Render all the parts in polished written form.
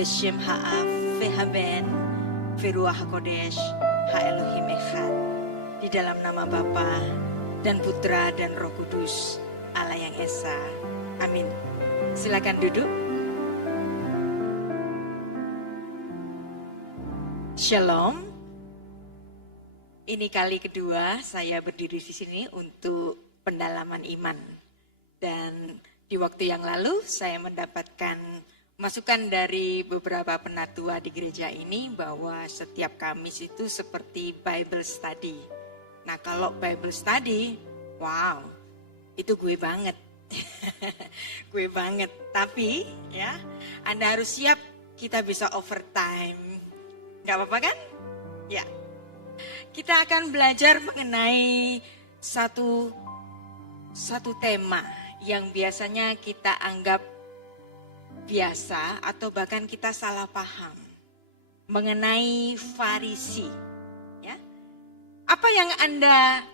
Beshem Ha'af Vehaben Veruah HaKodesh Ha'elohim Echad. Di dalam nama Bapa dan Putra dan Roh Kudus, Allah yang Esa. Amin. Silakan duduk. Shalom. Ini kali kedua saya berdiri di sini untuk pendalaman iman. Dan di waktu yang lalu saya mendapatkan masukan dari beberapa penatua di gereja ini bahwa setiap Kamis itu seperti Bible study. Nah, kalau Bible study, wow, itu gue banget. Gue banget. Tapi ya, Anda harus siap kita bisa overtime. Gak apa-apa kan? Ya. Kita akan belajar mengenai satu tema yang biasanya kita anggap biasa atau bahkan kita salah paham mengenai Farisi. Ya. Apa yang Anda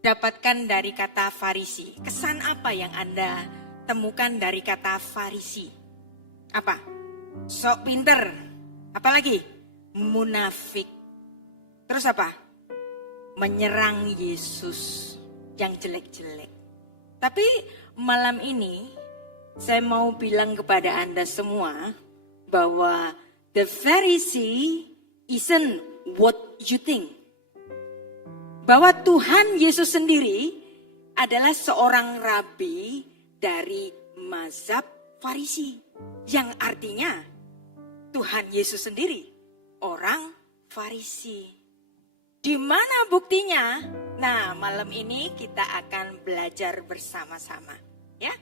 dapatkan dari kata Farisi? Kesan apa yang Anda temukan dari kata Farisi? Apa? Sok pinter. Apalagi? Munafik. Terus apa? Menyerang Yesus yang jelek-jelek. Tapi malam ini saya mau bilang kepada Anda semua bahwa the Pharisee isn't what you think. Bahwa Tuhan Yesus sendiri adalah seorang rabi dari mazhab Farisi. Yang artinya Tuhan Yesus sendiri orang Farisi. Di mana buktinya? Nah, malam ini kita akan belajar bersama-sama, ya.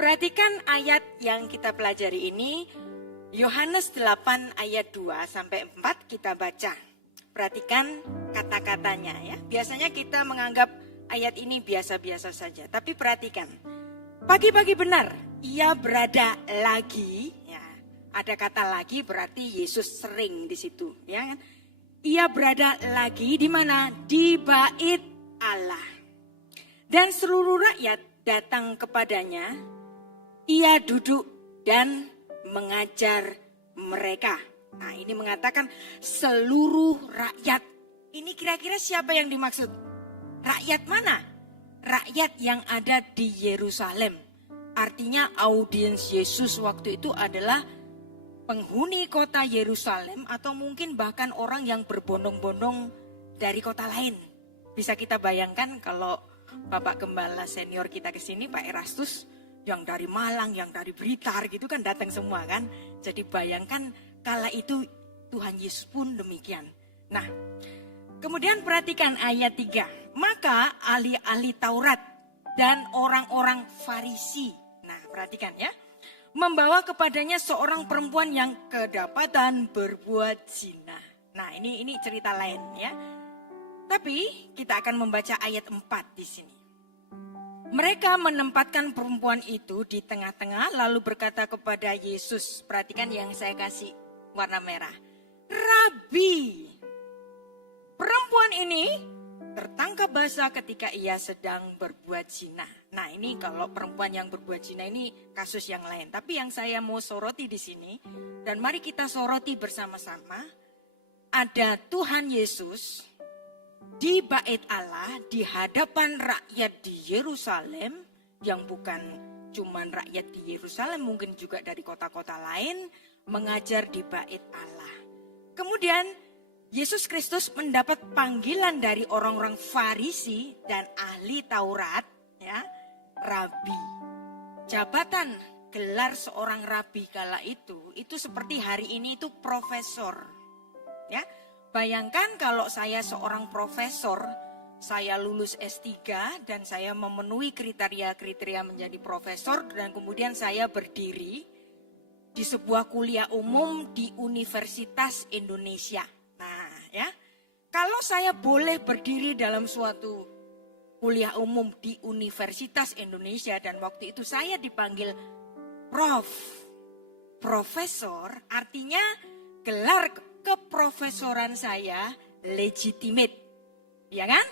Perhatikan ayat yang kita pelajari ini, Yohanes 8 ayat 2 sampai 4 kita baca. Perhatikan kata-katanya ya. Biasanya kita menganggap ayat ini biasa-biasa saja, tapi perhatikan. Pagi-pagi benar, ia berada lagi, ya. Ada kata lagi berarti Yesus sering di situ, ya kan? Ia berada lagi di mana? Di bait Allah. Dan seluruh rakyat datang kepadanya. Ia duduk dan mengajar mereka. Nah, ini mengatakan seluruh rakyat. Ini kira-kira siapa yang dimaksud? Rakyat mana? Rakyat yang ada di Yerusalem. Artinya audiens Yesus waktu itu adalah penghuni kota Yerusalem atau mungkin bahkan orang yang berbondong-bondong dari kota lain. Bisa kita bayangkan kalau Bapak Gembala senior kita ke sini, Pak Erastus, yang dari Malang, yang dari Blitar gitu kan datang semua kan. Jadi bayangkan kala itu Tuhan Yesus pun demikian. Nah, kemudian perhatikan ayat 3. Maka ahli-ahli Taurat dan orang-orang Farisi. Nah, perhatikan ya. Membawa kepadanya seorang perempuan yang kedapatan berbuat zina. Nah, ini cerita lain ya. Tapi kita akan membaca ayat 4 di sini. Mereka menempatkan perempuan itu di tengah-tengah lalu berkata kepada Yesus, perhatikan yang saya kasih warna merah. Rabi, perempuan ini tertangkap basah ketika ia sedang berbuat zina. Nah, ini kalau perempuan yang berbuat zina ini kasus yang lain. Tapi yang saya mau soroti di sini, dan mari kita soroti bersama-sama, ada Tuhan Yesus di bait Allah, di hadapan rakyat di Yerusalem, yang bukan cuman rakyat di Yerusalem, mungkin juga dari kota-kota lain, mengajar di bait Allah. Kemudian Yesus Kristus mendapat panggilan dari orang-orang Farisi dan ahli Taurat, ya, rabi. Jabatan gelar seorang rabi kala itu seperti hari ini itu profesor. Ya, bayangkan kalau saya seorang profesor, saya lulus S3 dan saya memenuhi kriteria-kriteria menjadi profesor dan kemudian saya berdiri di sebuah kuliah umum di Universitas Indonesia. Nah, ya. Kalau saya boleh berdiri dalam suatu kuliah umum di Universitas Indonesia dan waktu itu saya dipanggil profesor, artinya gelar keprofesoran saya legitimate. Ya kan?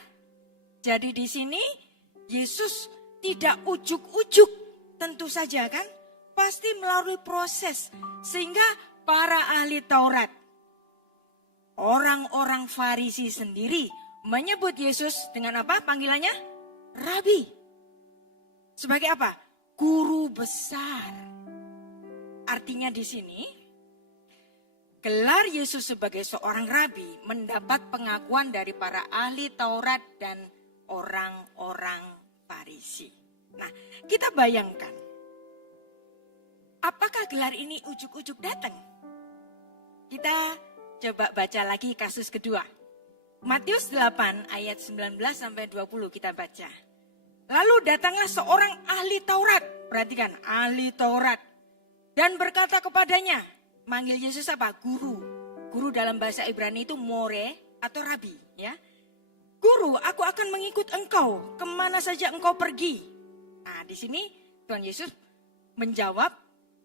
Jadi di sini Yesus tidak ujuk-ujuk, tentu saja kan? Pasti melalui proses sehingga para ahli Taurat, orang-orang Farisi sendiri menyebut Yesus dengan apa panggilannya? Rabi. Sebagai apa? Guru besar. Artinya di sini, gelar Yesus sebagai seorang rabi mendapat pengakuan dari para ahli Taurat dan orang-orang Farisi. Nah, kita bayangkan, apakah gelar ini ujuk-ujuk datang? Kita coba baca lagi kasus kedua. Matius 8 ayat 19 sampai 20 kita baca. Lalu datanglah seorang ahli Taurat, perhatikan, ahli Taurat, dan berkata kepadanya, manggil Yesus apa? Guru. Guru dalam bahasa Ibrani itu more atau rabi, ya. Guru, aku akan mengikut engkau kemana saja engkau pergi. Nah, di sini Tuhan Yesus menjawab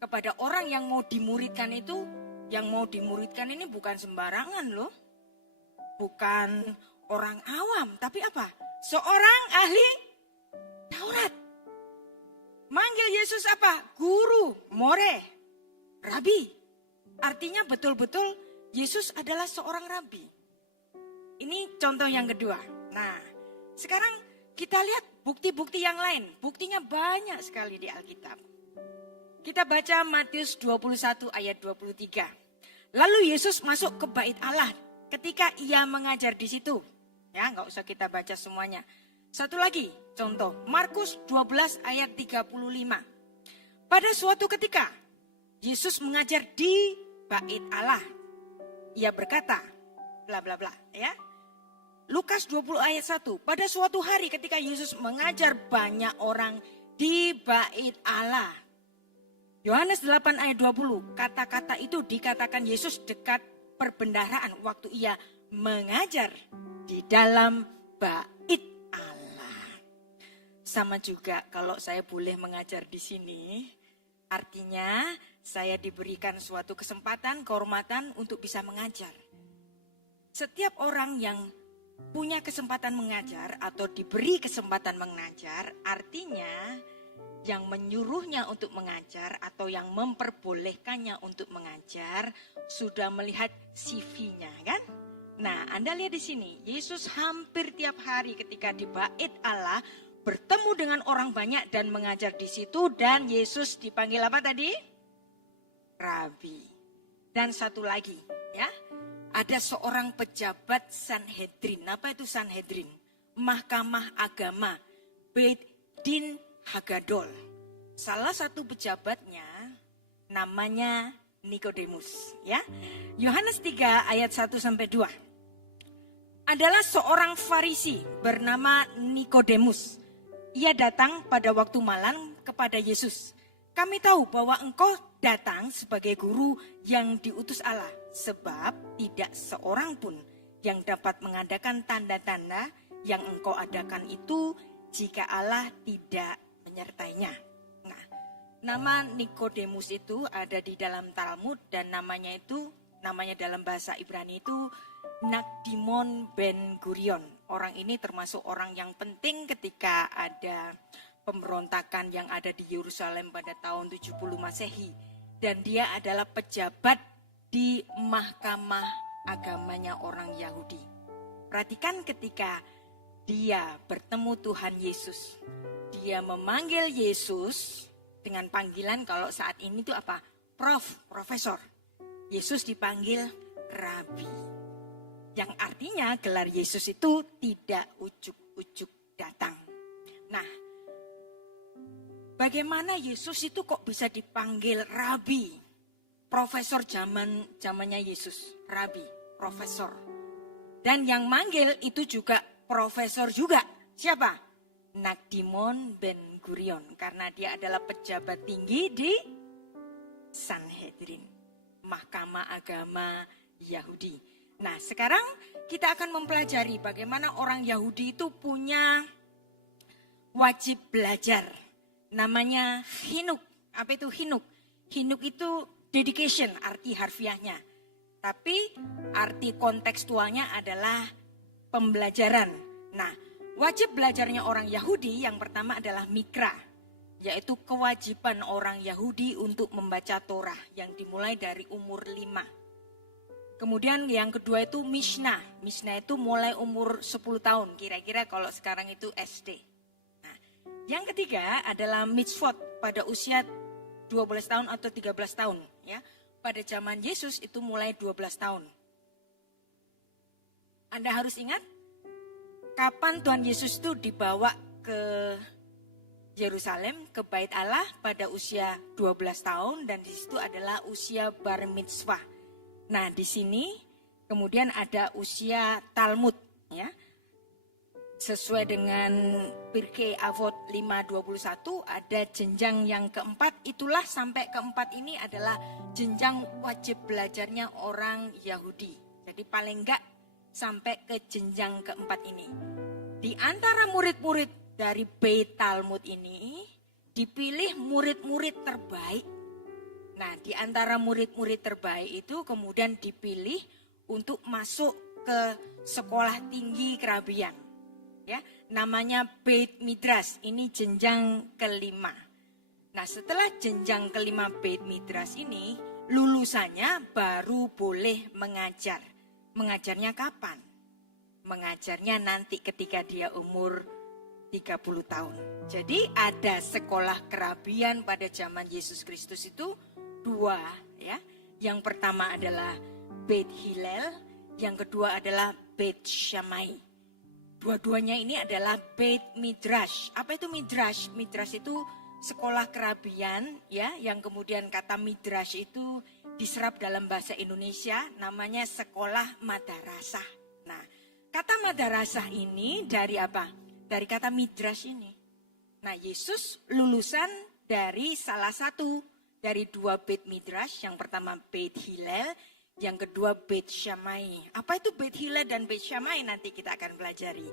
kepada orang yang mau dimuridkan itu, yang mau dimuridkan ini bukan sembarangan loh. Bukan orang awam, tapi apa? Seorang ahli Taurat. Manggil Yesus apa? Guru, more, rabi. Artinya betul-betul Yesus adalah seorang rabi. Ini contoh yang kedua. Nah, sekarang kita lihat bukti-bukti yang lain. Buktinya banyak sekali di Alkitab. Kita baca Matius 21 ayat 23. Lalu Yesus masuk ke bait Allah ketika ia mengajar di situ. Ya, nggak usah kita baca semuanya. Satu lagi contoh, Markus 12 ayat 35. Pada suatu ketika, Yesus mengajar di bait Allah. Ia berkata, bla bla bla, ya. Lukas 20 ayat 1. Pada suatu hari ketika Yesus mengajar banyak orang di bait Allah. Yohanes 8 ayat 20. Kata-kata itu dikatakan Yesus dekat perbendaharaan waktu ia mengajar di dalam bait Allah. Sama juga kalau saya boleh mengajar di sini, artinya saya diberikan suatu kesempatan, kehormatan untuk bisa mengajar. Setiap orang yang punya kesempatan mengajar atau diberi kesempatan mengajar, artinya yang menyuruhnya untuk mengajar atau yang memperbolehkannya untuk mengajar sudah melihat CV-nya, kan? Nah, Anda lihat di sini, Yesus hampir tiap hari ketika di bait Allah bertemu dengan orang banyak dan mengajar di situ, dan Yesus dipanggil apa tadi? Rabi. Dan satu lagi, ya. Ada seorang pejabat Sanhedrin. Apa itu Sanhedrin? Mahkamah agama. Beit Din Hagadol. Salah satu pejabatnya namanya Nikodemus, ya. Yohanes 3 ayat 1 sampai 2. Adalah seorang Farisi bernama Nikodemus. Ia datang pada waktu malam kepada Yesus. Kami tahu bahwa engkau datang sebagai guru yang diutus Allah, sebab tidak seorang pun yang dapat mengadakan tanda-tanda yang engkau adakan itu jika Allah tidak menyertainya. Nah, nama Nikodemus itu ada di dalam Talmud dan namanya dalam bahasa Ibrani itu Nakdimon Ben Gurion. Orang ini termasuk orang yang penting ketika ada pemberontakan yang ada di Yerusalem pada tahun 70 Masehi. Dan dia adalah pejabat di mahkamah agamanya orang Yahudi. Perhatikan ketika dia bertemu Tuhan Yesus. Dia memanggil Yesus dengan panggilan kalau saat ini itu apa? Profesor. Yesus dipanggil Rabi. Yang artinya gelar Yesus itu tidak ujuk-ujuk datang. Nah, bagaimana Yesus itu kok bisa dipanggil Rabi? Profesor zamannya Yesus, Rabi, profesor. Dan yang manggil itu juga profesor juga. Siapa? Nakdimon Ben Gurion, karena dia adalah pejabat tinggi di Sanhedrin, mahkamah agama Yahudi. Nah, sekarang kita akan mempelajari bagaimana orang Yahudi itu punya wajib belajar. Namanya hinuk. Apa itu hinuk? Hinuk itu dedication, arti harfiahnya. Tapi arti kontekstualnya adalah pembelajaran. Nah, wajib belajarnya orang Yahudi yang pertama adalah mikra. yaitu kewajiban orang Yahudi untuk membaca Torah yang dimulai dari umur 5. Kemudian yang kedua itu Mishnah. Mishnah itu mulai umur 10 tahun, kira-kira kalau sekarang itu SD. Nah, yang ketiga adalah mitzvot pada usia 12 tahun atau 13 tahun. Ya. Pada zaman Yesus itu mulai 12 tahun. Anda harus ingat, kapan Tuhan Yesus itu dibawa ke Yerusalem, ke Bait Allah pada usia 12 tahun, dan di situ adalah usia bar mitzvah. Nah, di sini kemudian ada usia Talmud, ya. Sesuai dengan Pirkei Avot 5:21 ada jenjang yang keempat, itulah sampai keempat ini adalah jenjang wajib belajarnya orang Yahudi. Jadi paling enggak sampai ke jenjang keempat ini. Di antara murid-murid dari Beit Talmud ini dipilih murid-murid terbaik. Nah, di antara murid-murid terbaik itu kemudian dipilih untuk masuk ke sekolah tinggi kerabian. Ya, namanya Beit Midrash, ini jenjang kelima. Nah, setelah jenjang kelima Beit Midrash ini, lulusannya baru boleh mengajar. Mengajarnya kapan? Mengajarnya nanti ketika dia umur 30 tahun. Jadi ada sekolah kerabian pada zaman Yesus Kristus itu 2, ya. Yang pertama adalah Beit Hillel, yang kedua adalah Beit Shammai. Dua-duanya ini adalah Beit Midrash. Apa itu Midrash? Midrash itu sekolah kerabian, ya, yang kemudian kata Midrash itu diserap dalam bahasa Indonesia, namanya sekolah madrasah. Nah, kata madrasah ini dari apa? Dari kata Midrash ini. Nah, Yesus lulusan dari salah satu dari 2 Beit Midrash, yang pertama Beit Hillel, yang kedua Beit Shammai. Apa itu Beit Hillel dan Beit Shammai? Nanti kita akan pelajari.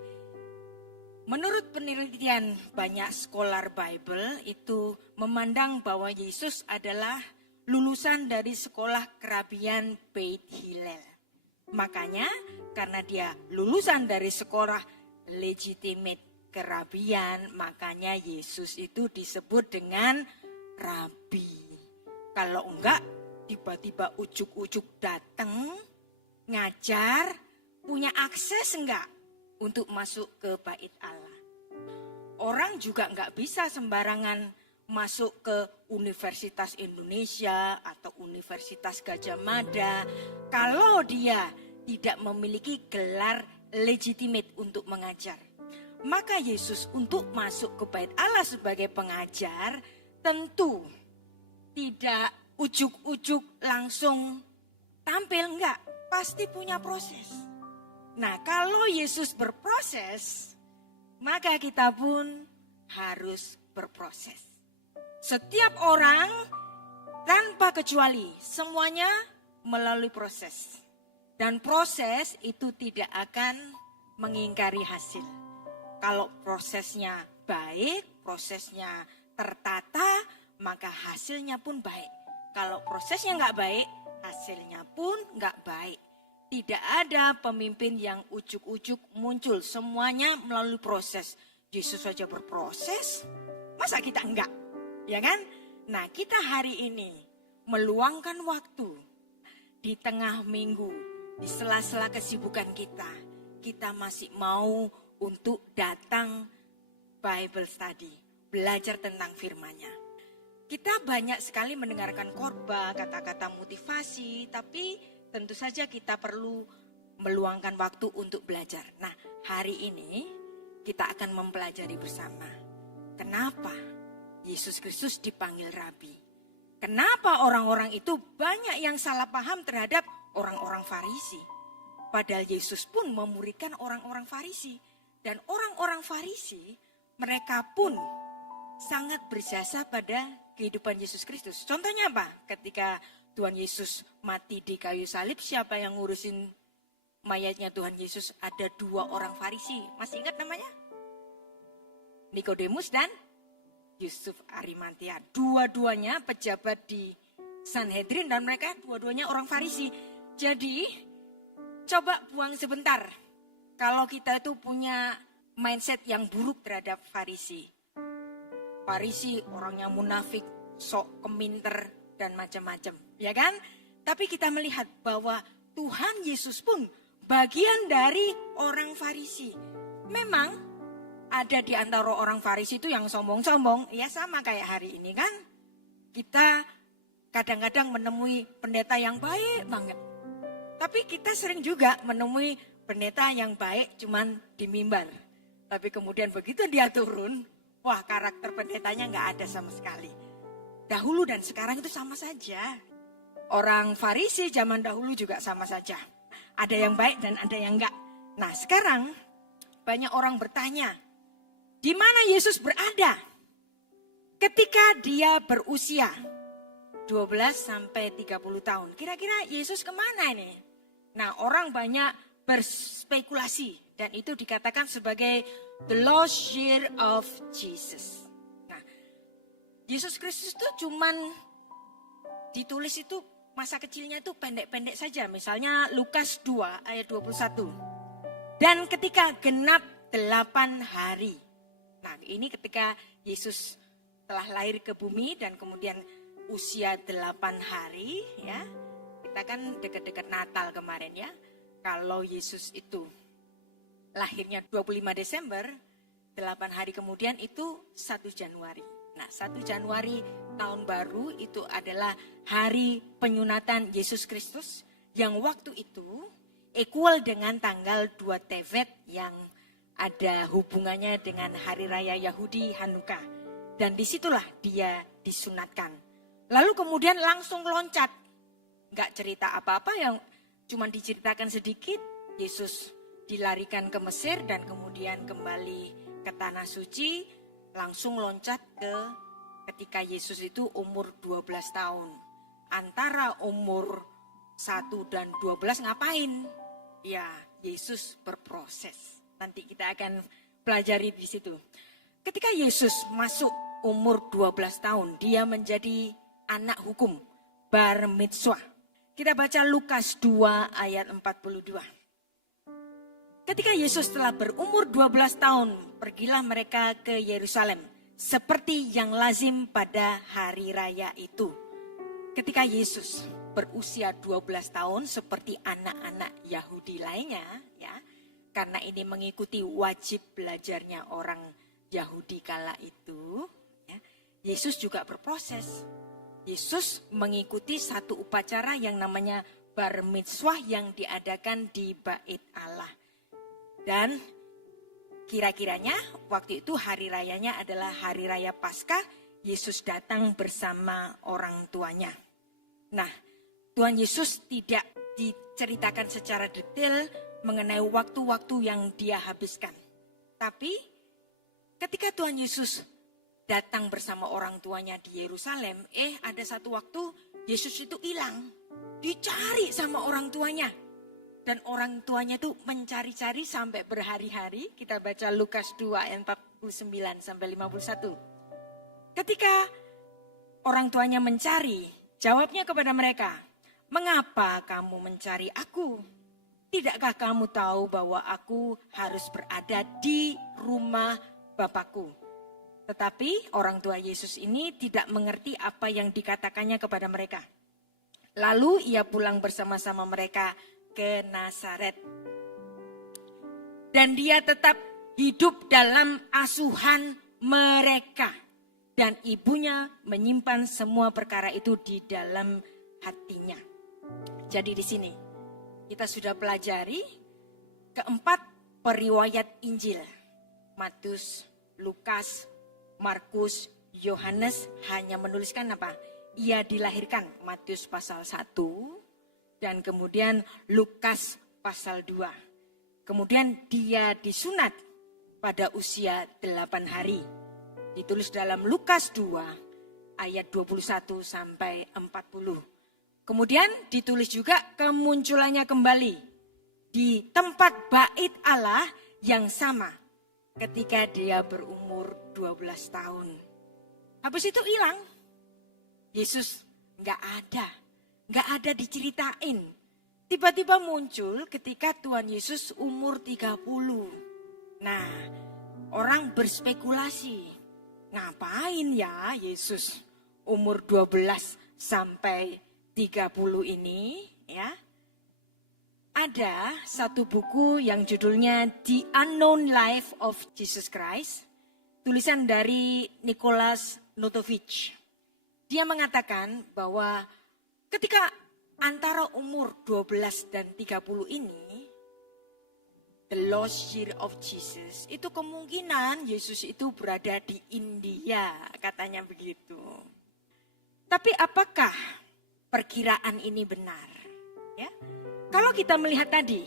Menurut penelitian banyak scholar Bible itu memandang bahwa Yesus adalah lulusan dari sekolah kerabian Beit Hillel. Makanya karena dia lulusan dari sekolah legitimate kerabian, makanya Yesus itu disebut dengan rabi. Kalau enggak, tiba-tiba ujuk-ujuk datang, ngajar, punya akses enggak untuk masuk ke Bait Allah. Orang juga enggak bisa sembarangan masuk ke Universitas Indonesia atau Universitas Gajah Mada kalau dia tidak memiliki gelar legitimate untuk mengajar. Maka Yesus untuk masuk ke Bait Allah sebagai pengajar tentu tidak ujuk-ujuk langsung tampil, enggak, pasti punya proses. Nah, kalau Yesus berproses, maka kita pun harus berproses. Setiap orang tanpa kecuali semuanya melalui proses. Dan proses itu tidak akan mengingkari hasil. Kalau prosesnya baik, prosesnya tertata, maka hasilnya pun baik. Kalau prosesnya nggak baik, hasilnya pun nggak baik. Tidak ada pemimpin yang ujuk-ujuk muncul. Semuanya melalui proses. Yesus saja berproses, masa kita enggak? Ya kan? Nah, kita hari ini meluangkan waktu di tengah minggu, di sela-sela kesibukan kita masih mau untuk datang Bible study, belajar tentang firman-Nya. Kita banyak sekali mendengarkan khotbah, kata-kata motivasi, tapi tentu saja kita perlu meluangkan waktu untuk belajar. Nah, hari ini kita akan mempelajari bersama. Kenapa Yesus Kristus dipanggil Rabi? Kenapa orang-orang itu banyak yang salah paham terhadap orang-orang Farisi? Padahal Yesus pun memuridkan orang-orang Farisi. Dan orang-orang Farisi, mereka pun sangat berjasa pada kehidupan Yesus Kristus. Contohnya apa? Ketika Tuhan Yesus mati di kayu salib, siapa yang ngurusin mayatnya Tuhan Yesus? Ada 2 orang Farisi. Masih ingat namanya? Nikodemus dan Yusuf Arimatea. Dua-duanya pejabat di Sanhedrin dan mereka dua-duanya orang Farisi. Jadi coba buang sebentar kalau kita itu punya mindset yang buruk terhadap Farisi. Farisi orangnya munafik, sok keminter dan macam-macam, ya kan? Tapi kita melihat bahwa Tuhan Yesus pun bagian dari orang Farisi. Memang ada di antara orang Farisi itu yang sombong-sombong, ya sama kayak hari ini kan. Kita kadang-kadang menemui pendeta yang baik banget. Tapi kita sering juga menemui pendeta yang baik cuman di mimbar. Tapi kemudian begitu dia turun, wah karakter pendetanya nggak ada sama sekali. Dahulu dan sekarang itu sama saja. Orang Farisi zaman dahulu juga sama saja. Ada yang baik dan ada yang enggak. Nah sekarang banyak orang bertanya, di mana Yesus berada ketika dia berusia 12 sampai 30 tahun. Kira-kira Yesus kemana ini? Nah orang banyak berspekulasi dan itu dikatakan sebagai the lost year of Jesus. Nah Yesus Kristus itu cuman ditulis itu masa kecilnya itu pendek-pendek saja. Misalnya Lukas 2 ayat 21. Dan ketika genap 8 hari. Nah ini ketika Yesus telah lahir ke bumi dan kemudian usia 8 hari ya. Kita kan dekat-dekat Natal kemarin ya. Kalau Yesus itu lahirnya 25 Desember, 8 hari kemudian itu 1 Januari. Nah 1 Januari tahun baru itu adalah hari penyunatan Yesus Kristus yang waktu itu equal dengan tanggal 2 Tevet yang ada hubungannya dengan hari raya Yahudi Hanukkah. Dan disitulah dia disunatkan. Lalu kemudian langsung loncat. Nggak cerita apa-apa yang cuma diceritakan sedikit. Yesus dilarikan ke Mesir dan kemudian kembali ke Tanah Suci. Langsung loncat ke ketika Yesus itu umur 12 tahun. Antara umur 1 dan 12 ngapain? Ya, Yesus berproses. Nanti kita akan pelajari di situ. Ketika Yesus masuk umur 12 tahun, dia menjadi anak hukum, bar mitzvah. Kita baca Lukas 2 ayat 42. Ketika Yesus telah berumur 12 tahun, pergilah mereka ke Yerusalem, seperti yang lazim pada hari raya itu. Ketika Yesus berusia 12 tahun seperti anak-anak Yahudi lainnya, ya, karena ini mengikuti wajib belajarnya orang Yahudi kala itu, ya, Yesus juga berproses. Yesus mengikuti satu upacara yang namanya bar mitzvah yang diadakan di Bait Allah. Dan kira-kiranya waktu itu hari rayanya adalah hari raya Paskah. Yesus datang bersama orang tuanya. Nah, Tuhan Yesus tidak diceritakan secara detail mengenai waktu-waktu yang dia habiskan. Tapi ketika Tuhan Yesus datang bersama orang tuanya di Yerusalem, ada satu waktu Yesus itu hilang. Dicari sama orang tuanya. Dan orang tuanya itu mencari-cari sampai berhari-hari. Kita baca Lukas 2 ayat 49 sampai 51. Ketika orang tuanya mencari, jawabnya kepada mereka, "Mengapa kamu mencari aku? Tidakkah kamu tahu bahwa aku harus berada di rumah Bapakku?" Tetapi orang tua Yesus ini tidak mengerti apa yang dikatakannya kepada mereka. Lalu ia pulang bersama-sama mereka ke Nazaret. Dan dia tetap hidup dalam asuhan mereka. Dan ibunya menyimpan semua perkara itu di dalam hatinya. Jadi di sini kita sudah pelajari keempat periwayat Injil. Matius, Lukas, Markus, Yohanes hanya menuliskan apa? Ia dilahirkan, Matius pasal 1 dan kemudian Lukas pasal 2. Kemudian dia disunat pada usia 8 hari. Ditulis dalam Lukas 2 ayat 21 sampai 40. Kemudian ditulis juga kemunculannya kembali di tempat bait Allah yang sama ketika dia berumur 12 tahun. Habis itu hilang. Yesus nggak ada diceritain. Tiba-tiba muncul ketika Tuhan Yesus umur 30. Nah, orang berspekulasi. ngapain ya Yesus umur 12 sampai 30 ini ya. Ada satu buku yang judulnya The Unknown Life of Jesus Christ, tulisan dari Nicholas Notovich. Dia mengatakan bahwa ketika antara umur 12 dan 30 ini, the lost year of Jesus, itu kemungkinan Yesus itu berada di India, katanya begitu. Tapi apakah perkiraan ini benar? Ya. Kalau kita melihat tadi,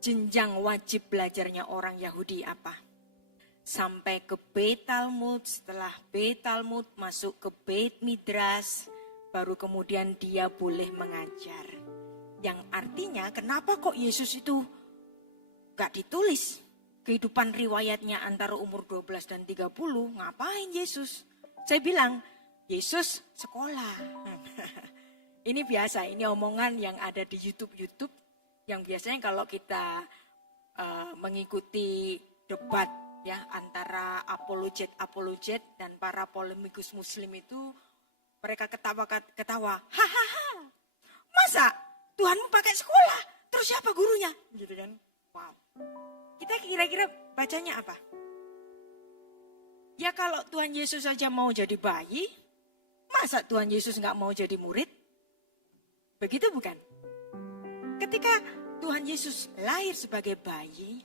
jenjang wajib belajarnya orang Yahudi apa? Sampai ke Beit Talmud, setelah Beit Talmud masuk ke Beit Midrash, baru kemudian dia boleh mengajar. Yang artinya kenapa kok Yesus itu gak ditulis kehidupan riwayatnya antara umur 12 dan 30, ngapain Yesus? Saya bilang, Yesus sekolah. Ini biasa, ini omongan yang ada di YouTube yang biasanya kalau kita mengikuti debat ya antara apologet dan para polemikus Muslim itu, mereka ketawa, hahaha, masa Tuhanmu pakai sekolah, terus siapa gurunya? Gitu kan? Wow. Kita kira-kira bacanya apa? Ya kalau Tuhan Yesus saja mau jadi bayi, masa Tuhan Yesus nggak mau jadi murid? Begitu bukan? Ketika Tuhan Yesus lahir sebagai bayi,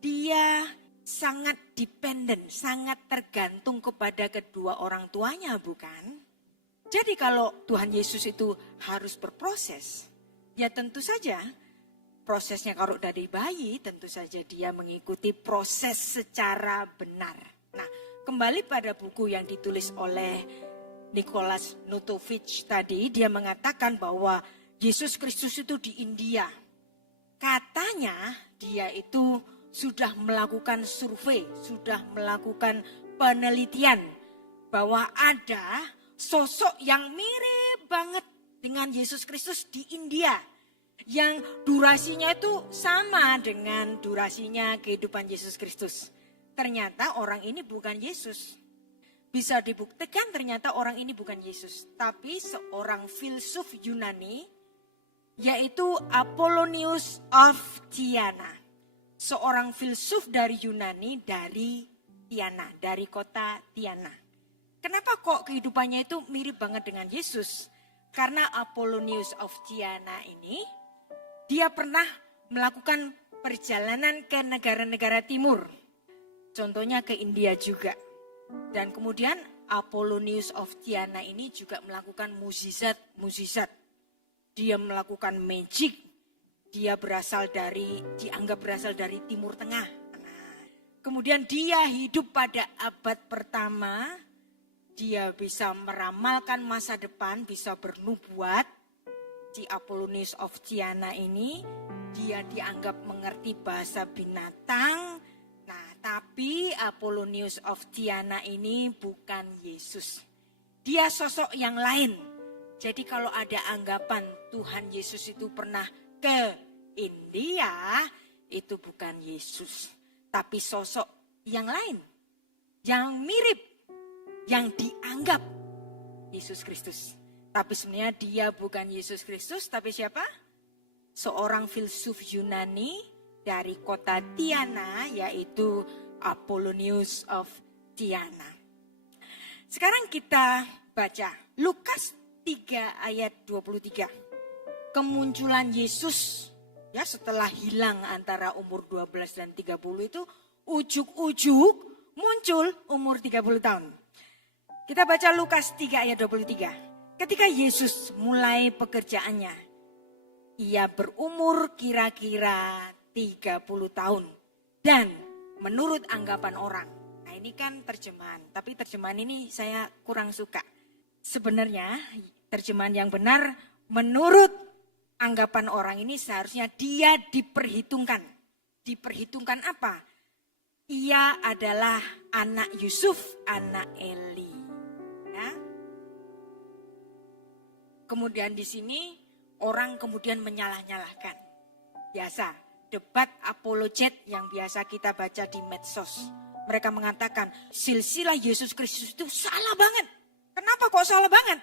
dia sangat dependen, sangat tergantung kepada kedua orang tuanya, bukan? Jadi kalau Tuhan Yesus itu harus berproses, ya tentu saja prosesnya kalau dari bayi, tentu saja dia mengikuti proses secara benar. Nah, kembali pada buku yang ditulis oleh Nicholas Notovich tadi, dia mengatakan bahwa Yesus Kristus itu di India. Katanya dia itu sudah melakukan survei, sudah melakukan penelitian bahwa ada sosok yang mirip banget dengan Yesus Kristus di India. Yang durasinya itu sama dengan durasinya kehidupan Yesus Kristus. Ternyata orang ini bukan Yesus. Bisa dibuktikan ternyata orang ini bukan Yesus, tapi seorang filsuf Yunani, yaitu Apollonius of Tyana. Seorang filsuf dari Yunani, dari Tyana, dari kota Tyana. Kenapa kok kehidupannya itu mirip banget dengan Yesus? Karena Apollonius of Tyana ini, dia pernah melakukan perjalanan ke negara-negara timur. Contohnya ke India juga. Dan kemudian Apollonius of Tyana ini juga melakukan mukjizat. Dia melakukan magic. Dia dianggap berasal dari Timur Tengah. Nah, kemudian dia hidup pada abad pertama. Dia bisa meramalkan masa depan, bisa bernubuat. Si Apollonius of Tyana ini, dia dianggap mengerti bahasa binatang. Tapi Apollonius of Tyana ini bukan Yesus. Dia sosok yang lain. Jadi kalau ada anggapan Tuhan Yesus itu pernah ke India, itu bukan Yesus. Tapi sosok yang lain. Yang mirip. Yang dianggap Yesus Kristus. Tapi sebenarnya dia bukan Yesus Kristus, tapi siapa? Seorang filsuf Yunani dari kota Tyana, yaitu Apollonius of Tyana. Sekarang kita baca Lukas 3 ayat 23. Kemunculan Yesus ya setelah hilang antara umur 12 dan 30 itu ujuk-ujuk muncul umur 30 tahun. Kita baca Lukas 3 ayat 23. Ketika Yesus mulai pekerjaannya, ia berumur kira-kira 30 tahun. Dan menurut anggapan orang. Nah ini kan terjemahan. Tapi terjemahan ini saya kurang suka. Sebenarnya terjemahan yang benar menurut anggapan orang ini seharusnya dia diperhitungkan. Diperhitungkan apa? Ia adalah anak Yusuf, anak Eli. Ya. Kemudian di sini orang kemudian menyalah-nyalahkan. Biasa. Debat apologet yang biasa kita baca di medsos. mereka mengatakan silsilah Yesus Kristus itu salah banget. Kenapa kok salah banget?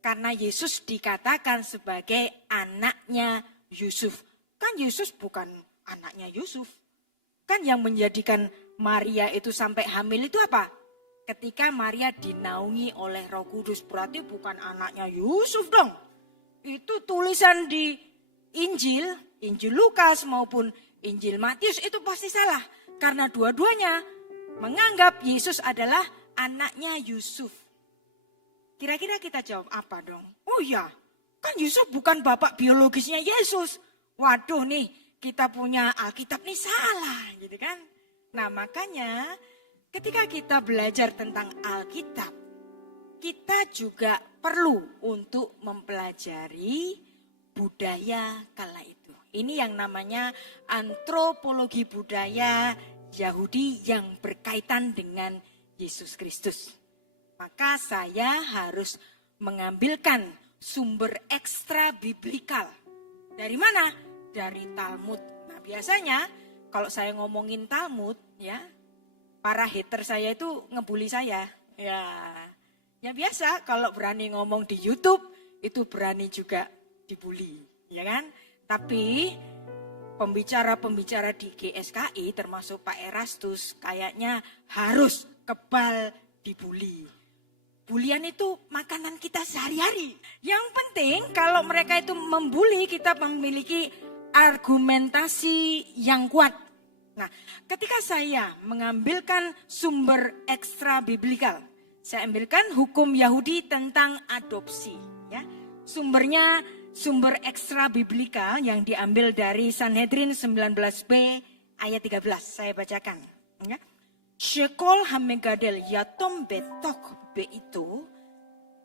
Karena Yesus dikatakan sebagai anaknya Yusuf. Kan Yesus bukan anaknya Yusuf. Kan yang menjadikan Maria itu sampai hamil itu apa? Ketika Maria dinaungi oleh Roh Kudus, berarti bukan anaknya Yusuf dong. Itu tulisan di Injil Lukas maupun Injil Matius itu pasti salah. Karena dua-duanya menganggap Yesus adalah anaknya Yusuf. Kira-kira kita jawab apa dong? Oh ya, kan Yusuf bukan bapak biologisnya Yesus. Waduh nih, kita punya Alkitab nih salah gitu kan. Nah makanya ketika kita belajar tentang Alkitab, kita juga perlu untuk mempelajari budaya kala itu. Ini yang namanya antropologi budaya Yahudi yang berkaitan dengan Yesus Kristus. Maka saya harus mengambilkan sumber ekstra biblikal. Dari mana? Dari Talmud. Nah biasanya kalau saya ngomongin Talmud ya, para hater saya itu ngebully saya. Ya biasa kalau berani ngomong di YouTube itu berani juga dibully, ya kan? Tapi pembicara-pembicara di GSKI termasuk Pak Erastus kayaknya harus kebal dibully. Bulian itu makanan kita sehari-hari. Yang penting kalau mereka itu membuli, kita memiliki argumentasi yang kuat. Nah, ketika saya mengambilkan sumber ekstra biblikal, saya ambilkan hukum Yahudi tentang adopsi. Ya. Sumbernya sumber ekstra biblikal yang diambil dari Sanhedrin 19b ayat 13. Saya bacakan. Ya. Shekol hamegadel yatom betok beito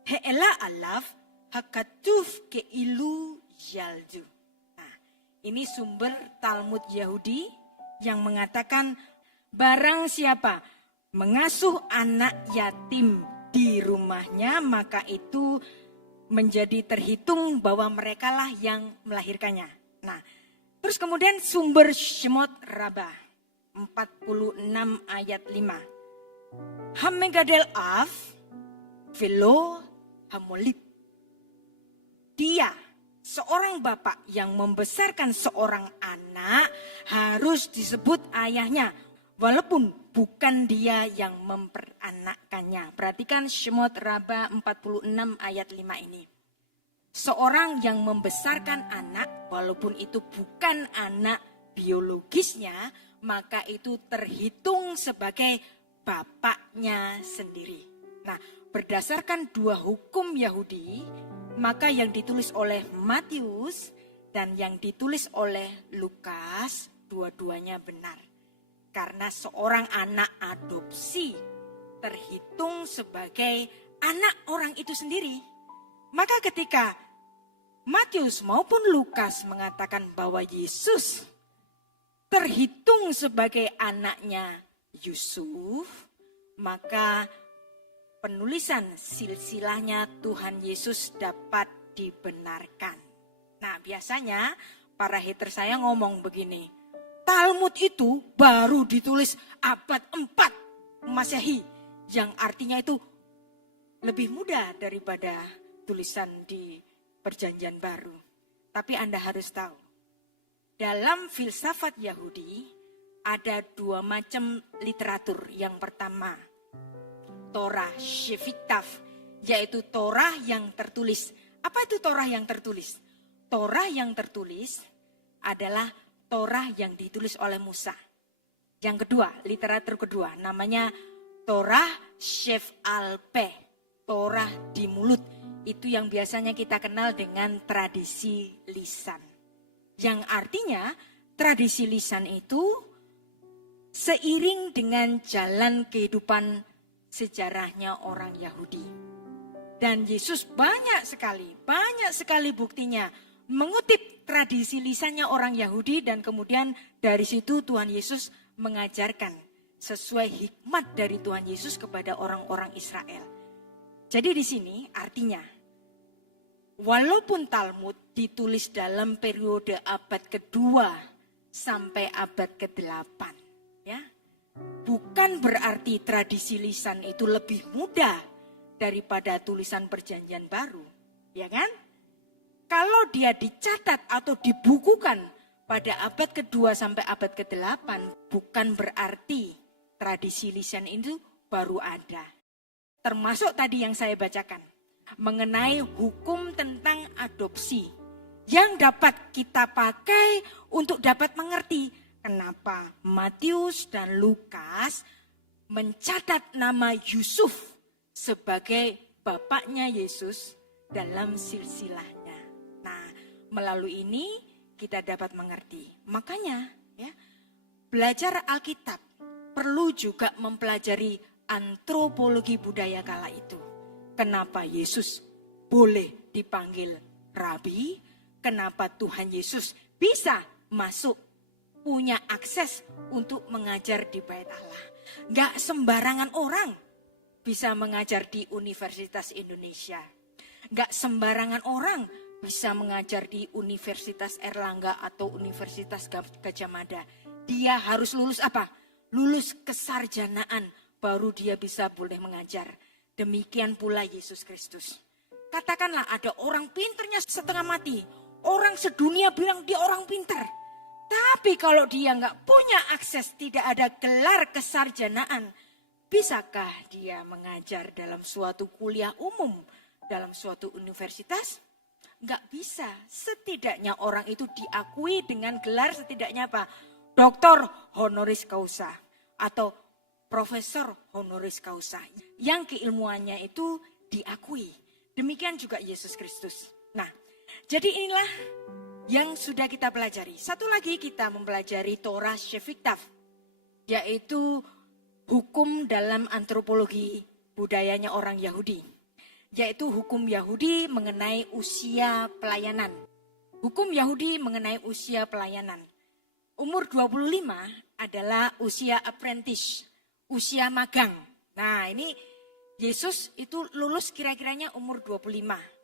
heela alaf hakatuf keilu yaldu. Nah, ini sumber Talmud Yahudi yang mengatakan barang siapa mengasuh anak yatim di rumahnya maka itu menjadi terhitung bahwa merekalah yang melahirkannya. Nah, terus kemudian sumber Shemot Rabbah 46 ayat 5. Hamegadel af velo hamolit. Dia seorang bapak yang membesarkan seorang anak harus disebut ayahnya walaupun bukan dia yang memperanakkannya. Perhatikan Shemot Rabbah 46 ayat 5 ini. Seorang yang membesarkan anak walaupun itu bukan anak biologisnya maka itu terhitung sebagai bapaknya sendiri. Nah, berdasarkan dua hukum Yahudi, maka yang ditulis oleh Matius dan yang ditulis oleh Lukas, dua-duanya benar. Karena seorang anak adopsi terhitung sebagai anak orang itu sendiri. Maka ketika Matius maupun Lukas mengatakan bahwa Yesus terhitung sebagai anaknya Yusuf, maka penulisan silsilahnya Tuhan Yesus dapat dibenarkan. Nah, biasanya para hater saya ngomong begini, Talmud itu baru ditulis abad 4 Masehi, yang artinya itu lebih muda daripada tulisan di Perjanjian Baru. Tapi Anda harus tahu, dalam filsafat Yahudi ada dua macam literatur. Yang pertama, Torah Sheviktaf, yaitu Torah yang tertulis. Apa itu Torah yang tertulis? Torah yang tertulis adalah Torah yang ditulis oleh Musa. Yang kedua, literatur kedua, namanya Torah Shef-al-Peh, Torah di mulut. Itu yang biasanya kita kenal dengan tradisi lisan. Yang artinya tradisi lisan itu seiring dengan jalan kehidupan sejarahnya orang Yahudi. Dan Yesus banyak sekali buktinya mengutip tradisi lisannya orang Yahudi dan kemudian dari situ Tuhan Yesus mengajarkan sesuai hikmat dari Tuhan Yesus kepada orang-orang Israel. Jadi di sini artinya, walaupun Talmud ditulis dalam periode abad kedua sampai abad ke-8, ya, bukan berarti tradisi lisan itu lebih mudah daripada tulisan perjanjian baru, ya kan? Kalau dia dicatat atau dibukukan pada abad kedua sampai abad ke-8, bukan berarti tradisi lisan itu baru ada. Termasuk tadi yang saya bacakan, mengenai hukum tentang adopsi, yang dapat kita pakai untuk dapat mengerti kenapa Matius dan Lukas mencatat nama Yusuf sebagai bapaknya Yesus dalam silsilahnya. Nah, melalui ini kita dapat mengerti. Makanya ya, belajar Alkitab perlu juga mempelajari antropologi budaya kala itu. Kenapa Yesus boleh dipanggil Rabi? Kenapa Tuhan Yesus bisa masuk, punya akses untuk mengajar di Bait Allah? Gak sembarangan orang bisa mengajar di Universitas Indonesia. Gak sembarangan orang bisa mengajar di Universitas Erlangga atau Universitas Gadjah Mada. Dia harus lulus apa? Lulus kesarjanaan, baru dia bisa boleh mengajar. Demikian pula Yesus Kristus. Katakanlah ada orang pinternya setengah mati. Orang sedunia bilang dia orang pinter. Tapi kalau dia nggak punya akses, tidak ada gelar kesarjanaan, bisakah dia mengajar dalam suatu kuliah umum, dalam suatu universitas? Nggak bisa. Setidaknya orang itu diakui dengan gelar setidaknya apa? Doktor honoris causa atau profesor honoris causa. Yang keilmuannya itu diakui. Demikian juga Yesus Kristus. Nah, jadi inilah yang sudah kita pelajari. Satu lagi kita mempelajari Torah Sheviktav, yaitu hukum dalam antropologi budayanya orang Yahudi. Yaitu hukum Yahudi mengenai usia pelayanan. Hukum Yahudi mengenai usia pelayanan. Umur 25 adalah usia apprentice, usia magang. Nah ini Yesus itu lulus kira-kiranya umur 25.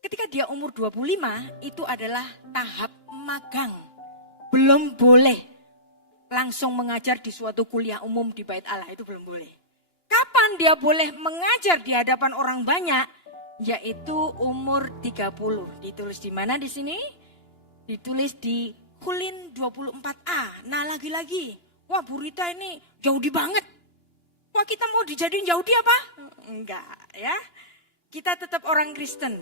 Ketika dia umur 25 itu adalah tahap magang. Belum boleh langsung mengajar di suatu kuliah umum di Bait Allah, itu belum boleh. Kapan dia boleh mengajar di hadapan orang banyak? Yaitu umur 30. Ditulis di mana di sini? Ditulis di Khulin 24a. Nah lagi-lagi, wah Bu Rita ini Yahudi banget. Wah kita mau dijadiin Yahudi apa? Enggak ya. Kita tetap orang Kristen.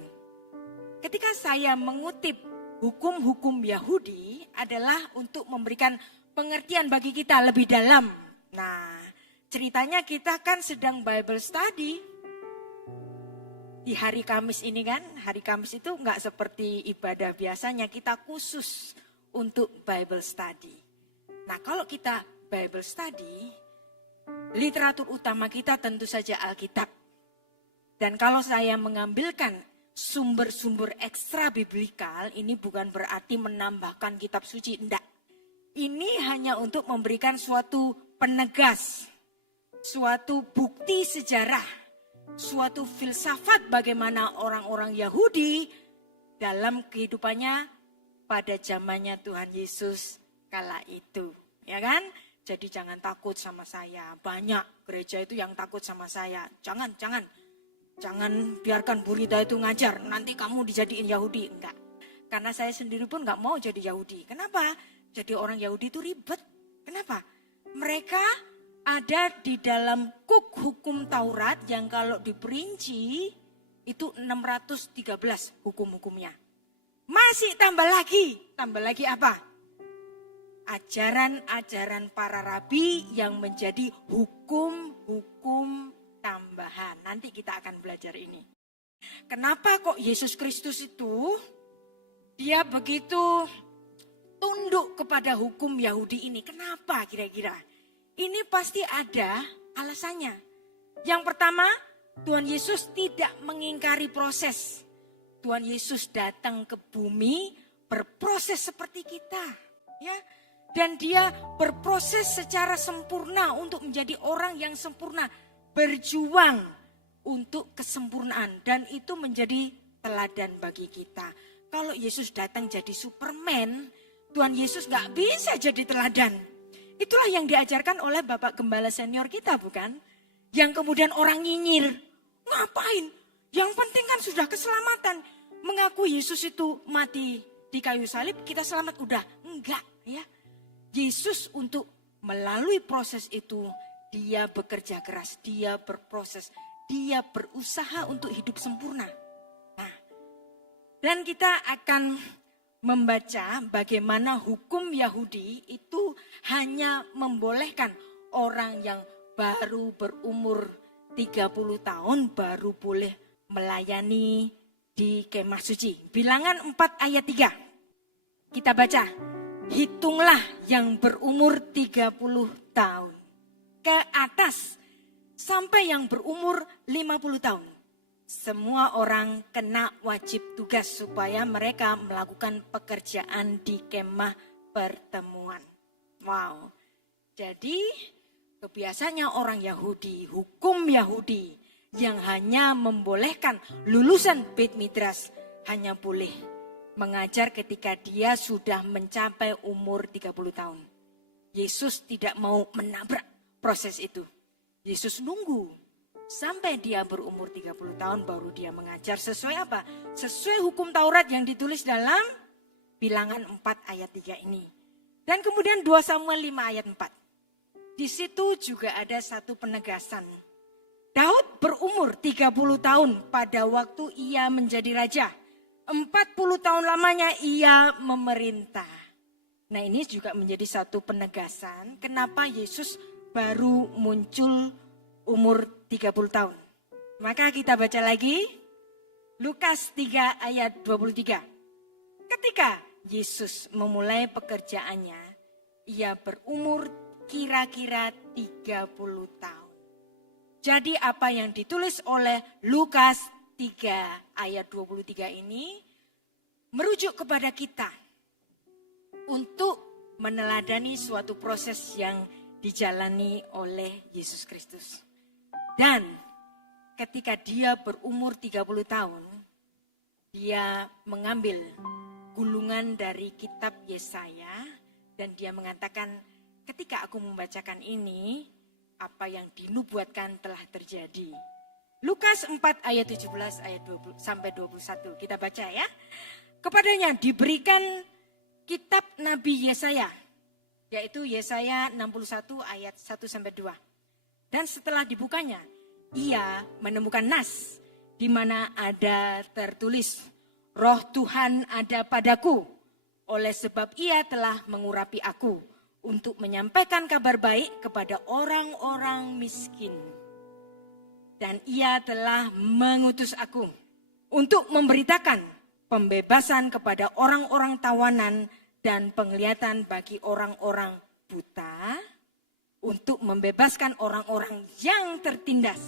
Ketika saya mengutip hukum-hukum Yahudi adalah untuk memberikan pengertian bagi kita lebih dalam. Nah, ceritanya kita kan sedang Bible study. Di hari Kamis ini kan, hari Kamis itu enggak seperti ibadah biasanya, kita khusus untuk Bible study. Nah, kalau kita Bible study, literatur utama kita tentu saja Alkitab. Dan kalau saya mengambilkan sumber-sumber ekstra biblikal, ini bukan berarti menambahkan kitab suci, enggak. Ini hanya untuk memberikan suatu penegas, suatu bukti sejarah, suatu filsafat bagaimana orang-orang Yahudi dalam kehidupannya pada zamannya Tuhan Yesus kala itu. Ya kan? Jadi jangan takut sama saya. Banyak gereja itu yang takut sama saya. Jangan biarkan Bu Rita itu ngajar, nanti kamu dijadiin Yahudi. Enggak. Karena saya sendiri pun enggak mau jadi Yahudi. Kenapa? Jadi orang Yahudi itu ribet. Kenapa? Mereka ada di dalam kuk hukum Taurat yang kalau diperinci itu 613 hukum-hukumnya. Masih tambah lagi apa? Ajaran-ajaran para rabi yang menjadi hukum-hukum tambahan. Nanti kita akan belajar ini. Kenapa kok Yesus Kristus itu dia begitu tunduk kepada hukum Yahudi ini? Kenapa kira-kira? Ini pasti ada alasannya. Yang pertama, Tuhan Yesus tidak mengingkari proses. Tuhan Yesus datang ke bumi berproses seperti kita, ya. Dan dia berproses secara sempurna untuk menjadi orang yang sempurna, berjuang untuk kesempurnaan, dan itu menjadi teladan bagi kita. Kalau Yesus datang jadi Superman, Tuhan Yesus gak bisa jadi teladan. Itulah yang diajarkan oleh Bapak Gembala senior kita, bukan? Yang kemudian orang nyinyir. Ngapain? Yang penting kan sudah keselamatan. Mengaku Yesus itu mati di kayu salib, kita selamat. Udah. Enggak, ya. Yesus untuk melalui proses itu, dia bekerja keras, dia berproses, dia berusaha untuk hidup sempurna. Nah, dan kita akan membaca bagaimana hukum Yahudi itu hanya membolehkan orang yang baru berumur 30 tahun baru boleh melayani di kemah suci. Bilangan 4 ayat 3. Kita baca. Hitunglah yang berumur 30 tahun ke atas sampai yang berumur 50 tahun. Semua orang kena wajib tugas supaya mereka melakukan pekerjaan di kemah pertemuan. Wow. Jadi kebiasaannya orang Yahudi, hukum Yahudi yang hanya membolehkan lulusan Beit Midrash hanya boleh mengajar ketika dia sudah mencapai umur 30 tahun. Yesus tidak mau menabrak proses itu. Yesus nunggu sampai dia berumur 30 tahun baru dia mengajar sesuai apa? Sesuai hukum Taurat yang ditulis dalam Bilangan 4 ayat 3 ini. Dan kemudian 2 Samuel 5 ayat 4. Di situ juga ada satu penegasan. Daud berumur 30 tahun pada waktu ia menjadi raja. 40 tahun lamanya ia memerintah. Nah, ini juga menjadi satu penegasan kenapa Yesus baru muncul umur 30 tahun. Maka kita baca lagi Lukas 3 ayat 23. Ketika Yesus memulai pekerjaannya, ia berumur kira-kira 30 tahun. Jadi apa yang ditulis oleh Lukas 3 ayat 23 ini merujuk kepada kita untuk meneladani suatu proses yang dijalani oleh Yesus Kristus. Dan ketika dia berumur 30 tahun, dia mengambil gulungan dari kitab Yesaya dan dia mengatakan, ketika aku membacakan ini, apa yang dinubuatkan telah terjadi. Lukas 4 ayat 17 ayat 20 sampai 21. Kita baca ya. Kepadanya diberikan kitab Nabi Yesaya, yaitu Yesaya 61 ayat 1 sampai 2. Dan setelah dibukanya, ia menemukan nas di mana ada tertulis, Roh Tuhan ada padaku, oleh sebab ia telah mengurapi aku untuk menyampaikan kabar baik kepada orang-orang miskin. Dan ia telah mengutus aku untuk memberitakan pembebasan kepada orang-orang tawanan dan penglihatan bagi orang-orang buta, untuk membebaskan orang-orang yang tertindas,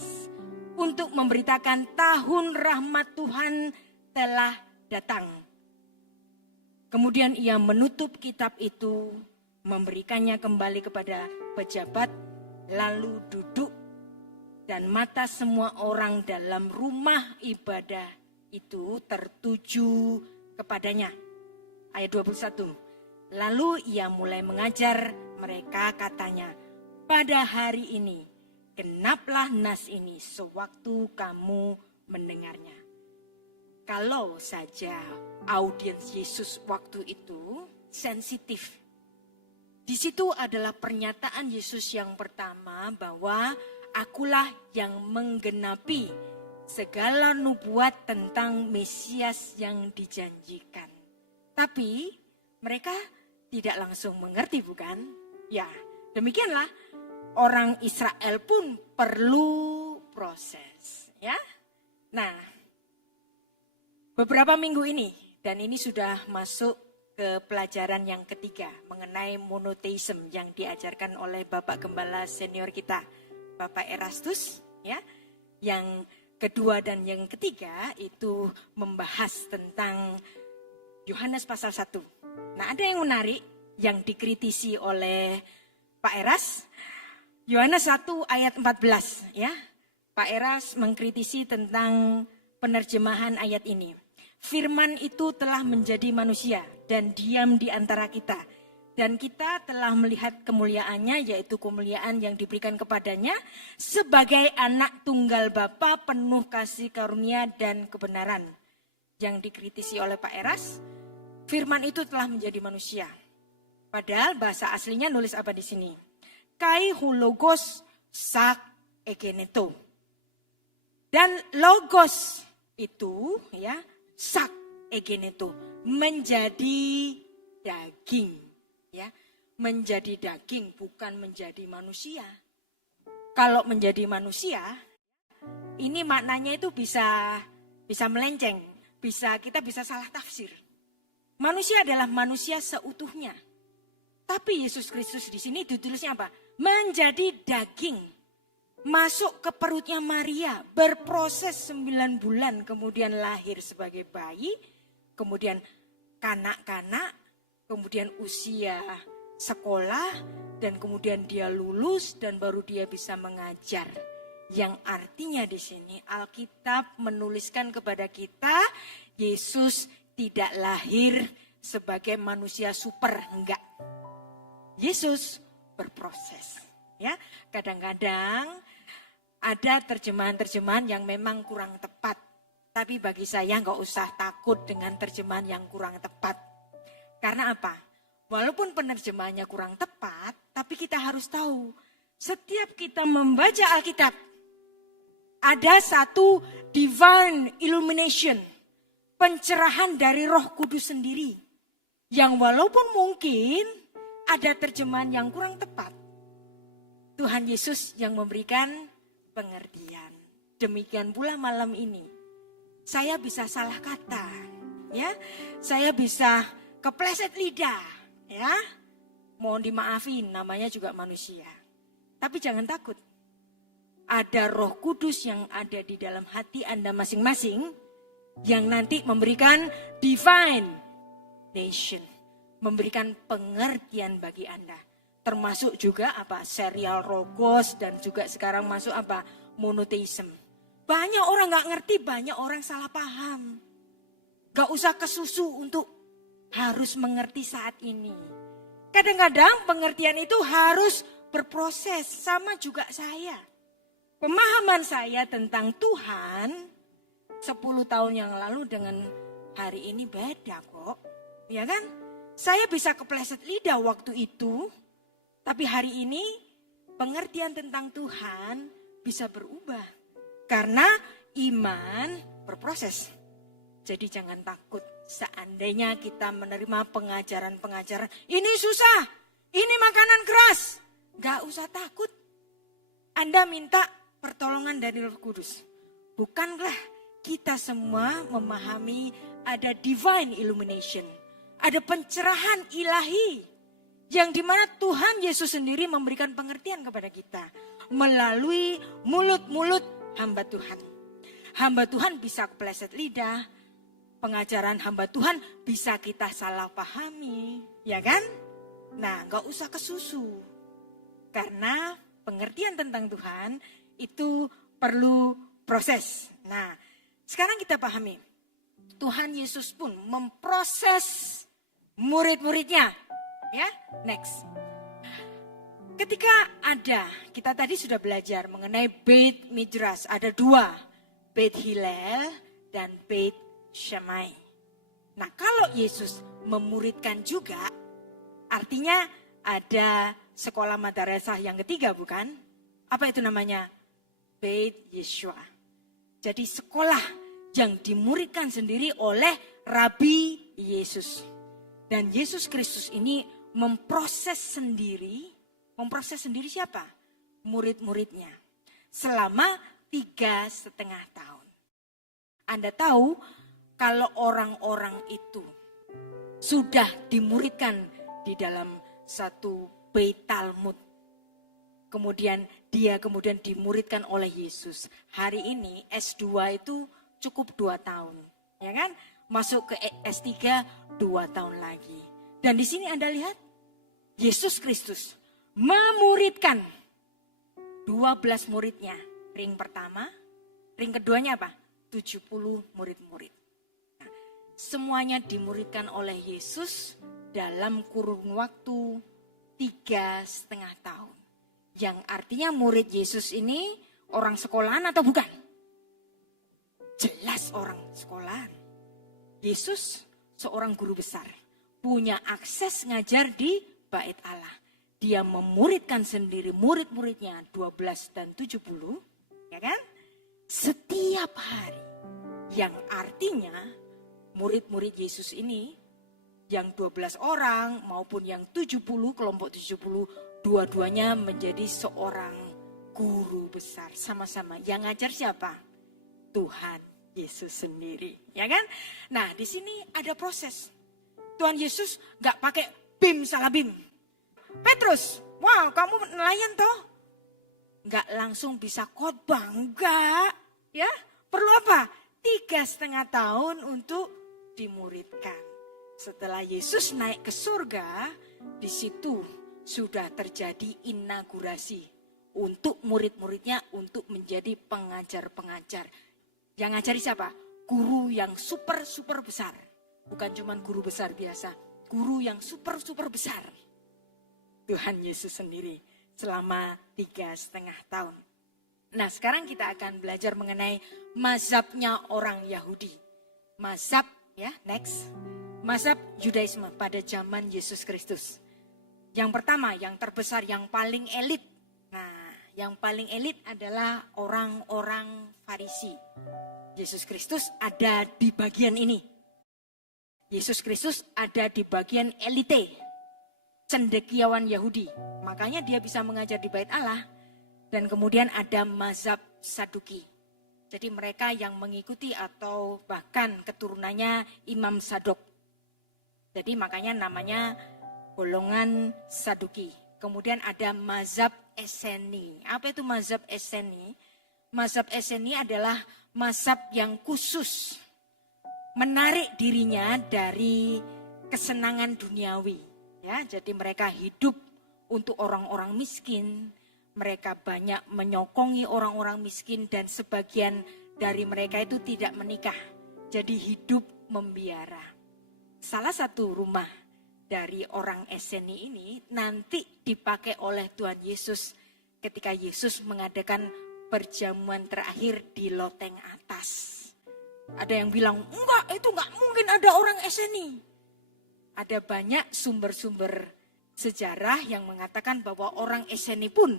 untuk memberitakan tahun rahmat Tuhan telah datang. Kemudian ia menutup kitab itu, memberikannya kembali kepada pejabat, lalu duduk, dan mata semua orang dalam rumah ibadah itu tertuju kepadanya. Ayat 21. Lalu ia mulai mengajar mereka, katanya, pada hari ini genaplah nas ini sewaktu kamu mendengarnya. Kalau saja audiens Yesus waktu itu sensitif. Di situ adalah pernyataan Yesus yang pertama bahwa akulah yang menggenapi segala nubuat tentang Mesias yang dijanjikan. Tapi mereka tidak langsung mengerti, bukan? Ya, demikianlah orang Israel pun perlu proses, ya. Nah, beberapa minggu ini, dan ini sudah masuk ke pelajaran yang ketiga mengenai monoteisme yang diajarkan oleh Bapak Gembala senior kita, Bapak Erastus, ya. Yang kedua dan yang ketiga itu membahas tentang Yohanes pasal 1. Nah, ada yang menarik yang dikritisi oleh Pak Eras. Yohanes 1 ayat 14, ya. Pak Eras mengkritisi tentang penerjemahan ayat ini. Firman itu telah menjadi manusia dan diam di antara kita. Dan kita telah melihat kemuliaannya, yaitu kemuliaan yang diberikan kepadanya sebagai anak tunggal Bapa penuh kasih karunia dan kebenaran. Yang dikritisi oleh Pak Eras, firman itu telah menjadi manusia. Padahal bahasa aslinya nulis apa di sini? Kai hulogos sak egeneto. Dan logos itu ya sak egeneto, menjadi daging. Ya, menjadi daging bukan menjadi manusia. Kalau menjadi manusia, ini maknanya itu bisa melenceng, kita bisa salah tafsir. Manusia adalah manusia seutuhnya. Tapi Yesus Kristus di sini ditulisnya apa? Menjadi daging. Masuk ke perutnya Maria, berproses 9 bulan, kemudian lahir sebagai bayi, kemudian kanak-kanak, kemudian usia sekolah, dan kemudian dia lulus dan baru dia bisa mengajar. Yang artinya di sini Alkitab menuliskan kepada kita, Yesus tidak lahir sebagai manusia super, enggak. Yesus berproses. Ya, kadang-kadang ada terjemahan-terjemahan yang memang kurang tepat. Tapi bagi saya enggak usah takut dengan terjemahan yang kurang tepat. Karena apa? Walaupun penerjemahannya kurang tepat, tapi kita harus tahu, setiap kita membaca Alkitab, ada satu divine illumination, pencerahan dari Roh Kudus sendiri, yang walaupun mungkin ada terjemahan yang kurang tepat, Tuhan Yesus yang memberikan pengertian. Demikian pula malam ini, saya bisa salah kata, ya, saya bisa kepleset lidah, ya. Mohon dimaafin, namanya juga manusia. Tapi jangan takut. Ada Roh Kudus yang ada di dalam hati Anda masing-masing yang nanti memberikan divine nation, memberikan pengertian bagi Anda. Termasuk juga apa? Serial Logos dan juga sekarang masuk apa? Monotheism. Banyak orang nggak ngerti, banyak orang salah paham. Gak usah kesusu untuk harus mengerti saat ini. Kadang-kadang pengertian itu harus berproses, sama juga saya. Pemahaman saya tentang Tuhan 10 tahun yang lalu dengan hari ini beda kok. Ya kan? Saya bisa kepleset lidah waktu itu, tapi hari ini pengertian tentang Tuhan bisa berubah. Karena iman berproses. Jadi jangan takut. Seandainya kita menerima pengajaran-pengajaran, ini susah, ini makanan keras, gak usah takut. Anda minta pertolongan dari Roh Kudus. Bukankah kita semua memahami ada divine illumination, ada pencerahan ilahi, yang dimana Tuhan Yesus sendiri memberikan pengertian kepada kita melalui mulut-mulut hamba Tuhan. Hamba Tuhan bisa kepleset lidah, pengajaran hamba Tuhan bisa kita salah pahami, ya kan? Nah, gak usah kesusu. Karena pengertian tentang Tuhan itu perlu proses. Nah, sekarang kita pahami. Tuhan Yesus pun memproses murid-muridnya. Ya, next. Ketika kita tadi sudah belajar mengenai Beit Midrash. Ada 2, Beit Hillel dan Beit Shammai. Nah, kalau Yesus memuridkan juga, artinya ada sekolah madrasah yang ketiga, bukan? Apa itu namanya? Beit Yeshua. Jadi sekolah yang dimuridkan sendiri oleh Rabi Yesus. Dan Yesus Kristus ini memproses sendiri siapa? Murid-muridnya. Selama 3,5 tahun. Anda tahu, kalau orang-orang itu sudah dimuridkan di dalam satu Beit Talmud, kemudian dimuridkan oleh Yesus. Hari ini S2 itu cukup 2 tahun, ya kan? Masuk ke S3 2 tahun lagi. Dan di sini Anda lihat, Yesus Kristus memuridkan 12 muridnya. Ring pertama, ring keduanya apa? 70 murid-murid. Nah, semuanya dimuridkan oleh Yesus dalam kurun waktu 3,5 tahun. Yang artinya murid Yesus ini orang sekolahan atau bukan? Jelas orang sekolahan. Yesus seorang guru besar, punya akses ngajar di Bait Allah. Dia memuridkan sendiri murid-muridnya 12 dan 70, ya kan? Setiap hari. Yang artinya murid-murid Yesus ini yang 12 orang maupun yang 70, kelompok 70, dua-duanya menjadi seorang guru besar sama-sama. Yang ngajar siapa? Tuhan Yesus sendiri, ya kan? Nah, di sini ada proses. Tuhan Yesus nggak pakai bim salah bim. Petrus, wah kamu nelayan toh? Nggak langsung bisa khotbah, enggak. Ya, perlu apa? 3,5 tahun untuk dimuridkan. Setelah Yesus naik ke surga, di situ sudah terjadi inaugurasi untuk murid-muridnya untuk menjadi pengajar-pengajar. Yang ngajari siapa? Guru yang super besar. Bukan cuma guru besar biasa, guru yang super besar. Tuhan Yesus sendiri selama 3,5 tahun. Nah, sekarang kita akan belajar mengenai mazhabnya orang Yahudi. Mazhab, ya, next. Mazhab Yudaisme pada zaman Yesus Kristus. Yang pertama, yang terbesar, yang paling elit. Nah, yang paling elit adalah orang-orang Farisi. Yesus Kristus ada di bagian ini. Yesus Kristus ada di bagian elite, cendekiawan Yahudi. Makanya dia bisa mengajar di Bait Allah. Dan kemudian ada mazhab Saduki. Jadi mereka yang mengikuti atau bahkan keturunannya Imam Sadok. Jadi makanya namanya golongan Saduki. Kemudian ada mazhab Esseni. Apa itu mazhab Esseni? Mazhab Esseni adalah mazhab yang khusus menarik dirinya dari kesenangan duniawi. Ya, jadi mereka hidup untuk orang-orang miskin. Mereka banyak menyokongi orang-orang miskin dan sebagian dari mereka itu tidak menikah. Jadi hidup membiara. Salah satu rumah dari orang Esseni ini nanti dipakai oleh Tuhan Yesus ketika Yesus mengadakan perjamuan terakhir di loteng atas. Ada yang bilang, enggak, itu enggak mungkin ada orang Esseni. Ada banyak sumber-sumber sejarah yang mengatakan bahwa orang Esseni pun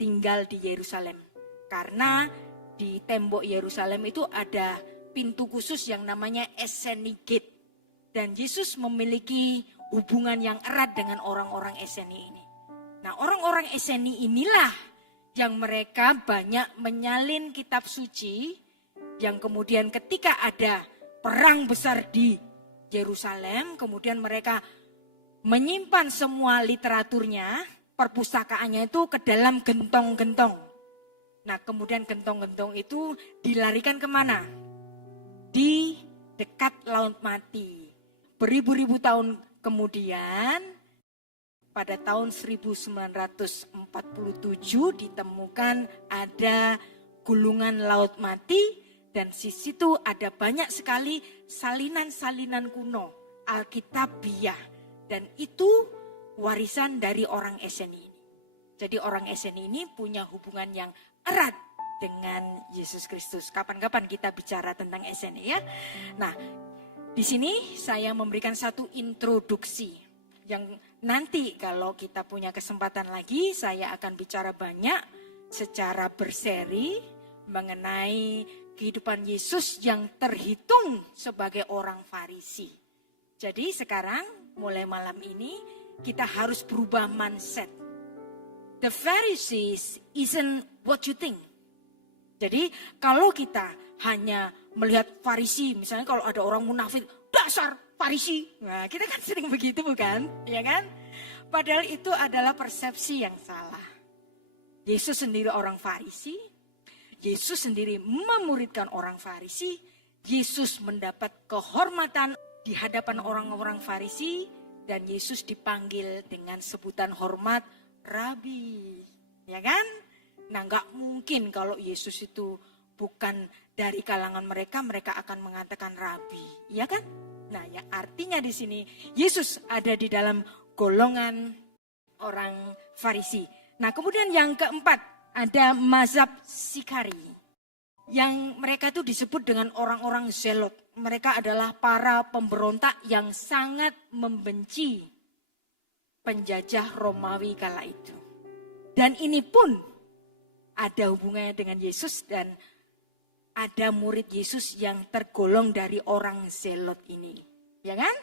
tinggal di Yerusalem. Karena di tembok Yerusalem itu ada pintu khusus yang namanya Esseni Gate. Dan Yesus memiliki hubungan yang erat dengan orang-orang Esseni ini. Nah, orang-orang Esseni inilah yang mereka banyak menyalin kitab suci, yang kemudian ketika ada perang besar di Yerusalem, kemudian mereka menyimpan semua literaturnya, perpustakaannya itu ke dalam gentong-gentong. Nah, kemudian gentong-gentong itu dilarikan kemana? Di dekat Laut Mati. Beribu-ribu tahun kemudian, pada tahun 1947 ditemukan ada gulungan Laut Mati, dan di situ ada banyak sekali salinan-salinan kuno, Alkitabiah, dan itu warisan dari orang Esseni ini. Jadi orang Esseni ini punya hubungan yang erat dengan Yesus Kristus. Kapan-kapan kita bicara tentang Esseni, ya. Nah, di sini saya memberikan satu introduksi yang nanti kalau kita punya kesempatan lagi saya akan bicara banyak secara berseri mengenai kehidupan Yesus yang terhitung sebagai orang Farisi. Jadi sekarang mulai malam ini kita harus berubah mindset. The Pharisees isn't what you think. Jadi kalau kita hanya melihat Farisi, misalnya kalau ada orang munafik, dasar Farisi. Nah, kita kan sering begitu bukan? Ya kan? Padahal itu adalah persepsi yang salah. Yesus sendiri orang Farisi. Yesus sendiri memuridkan orang Farisi. Yesus mendapat kehormatan di hadapan orang-orang Farisi. Dan Yesus dipanggil dengan sebutan hormat Rabi. Ya kan? Nah, gak mungkin kalau Yesus itu bukan dari kalangan mereka, mereka akan mengatakan rabi, ya kan? Nah, ya artinya di sini Yesus ada di dalam golongan orang Farisi. Nah, kemudian yang keempat ada mazhab Sikari. Yang mereka itu disebut dengan orang-orang zelot. Mereka adalah para pemberontak yang sangat membenci penjajah Romawi kala itu. Dan ini pun ada hubungannya dengan Yesus dan ada murid Yesus yang tergolong dari orang zelot ini. Ya kan?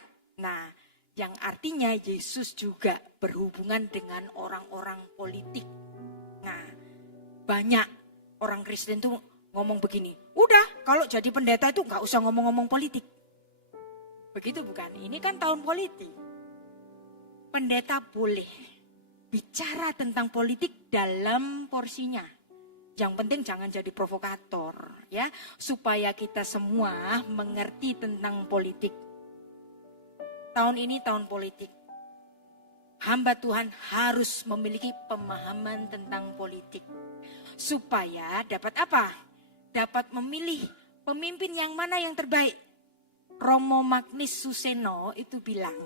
Nah, yang artinya Yesus juga berhubungan dengan orang-orang politik. Nah, banyak orang Kristen tuh ngomong begini, udah kalau jadi pendeta itu gak usah ngomong-ngomong politik. Begitu bukan? Ini kan tahun politik. Pendeta boleh bicara tentang politik dalam porsinya. Yang penting jangan jadi provokator, ya, supaya kita semua mengerti tentang politik. Tahun ini tahun politik. Hamba Tuhan harus memiliki pemahaman tentang politik. Supaya dapat apa? Dapat memilih pemimpin yang mana yang terbaik. Romo Magnis Suseno itu bilang,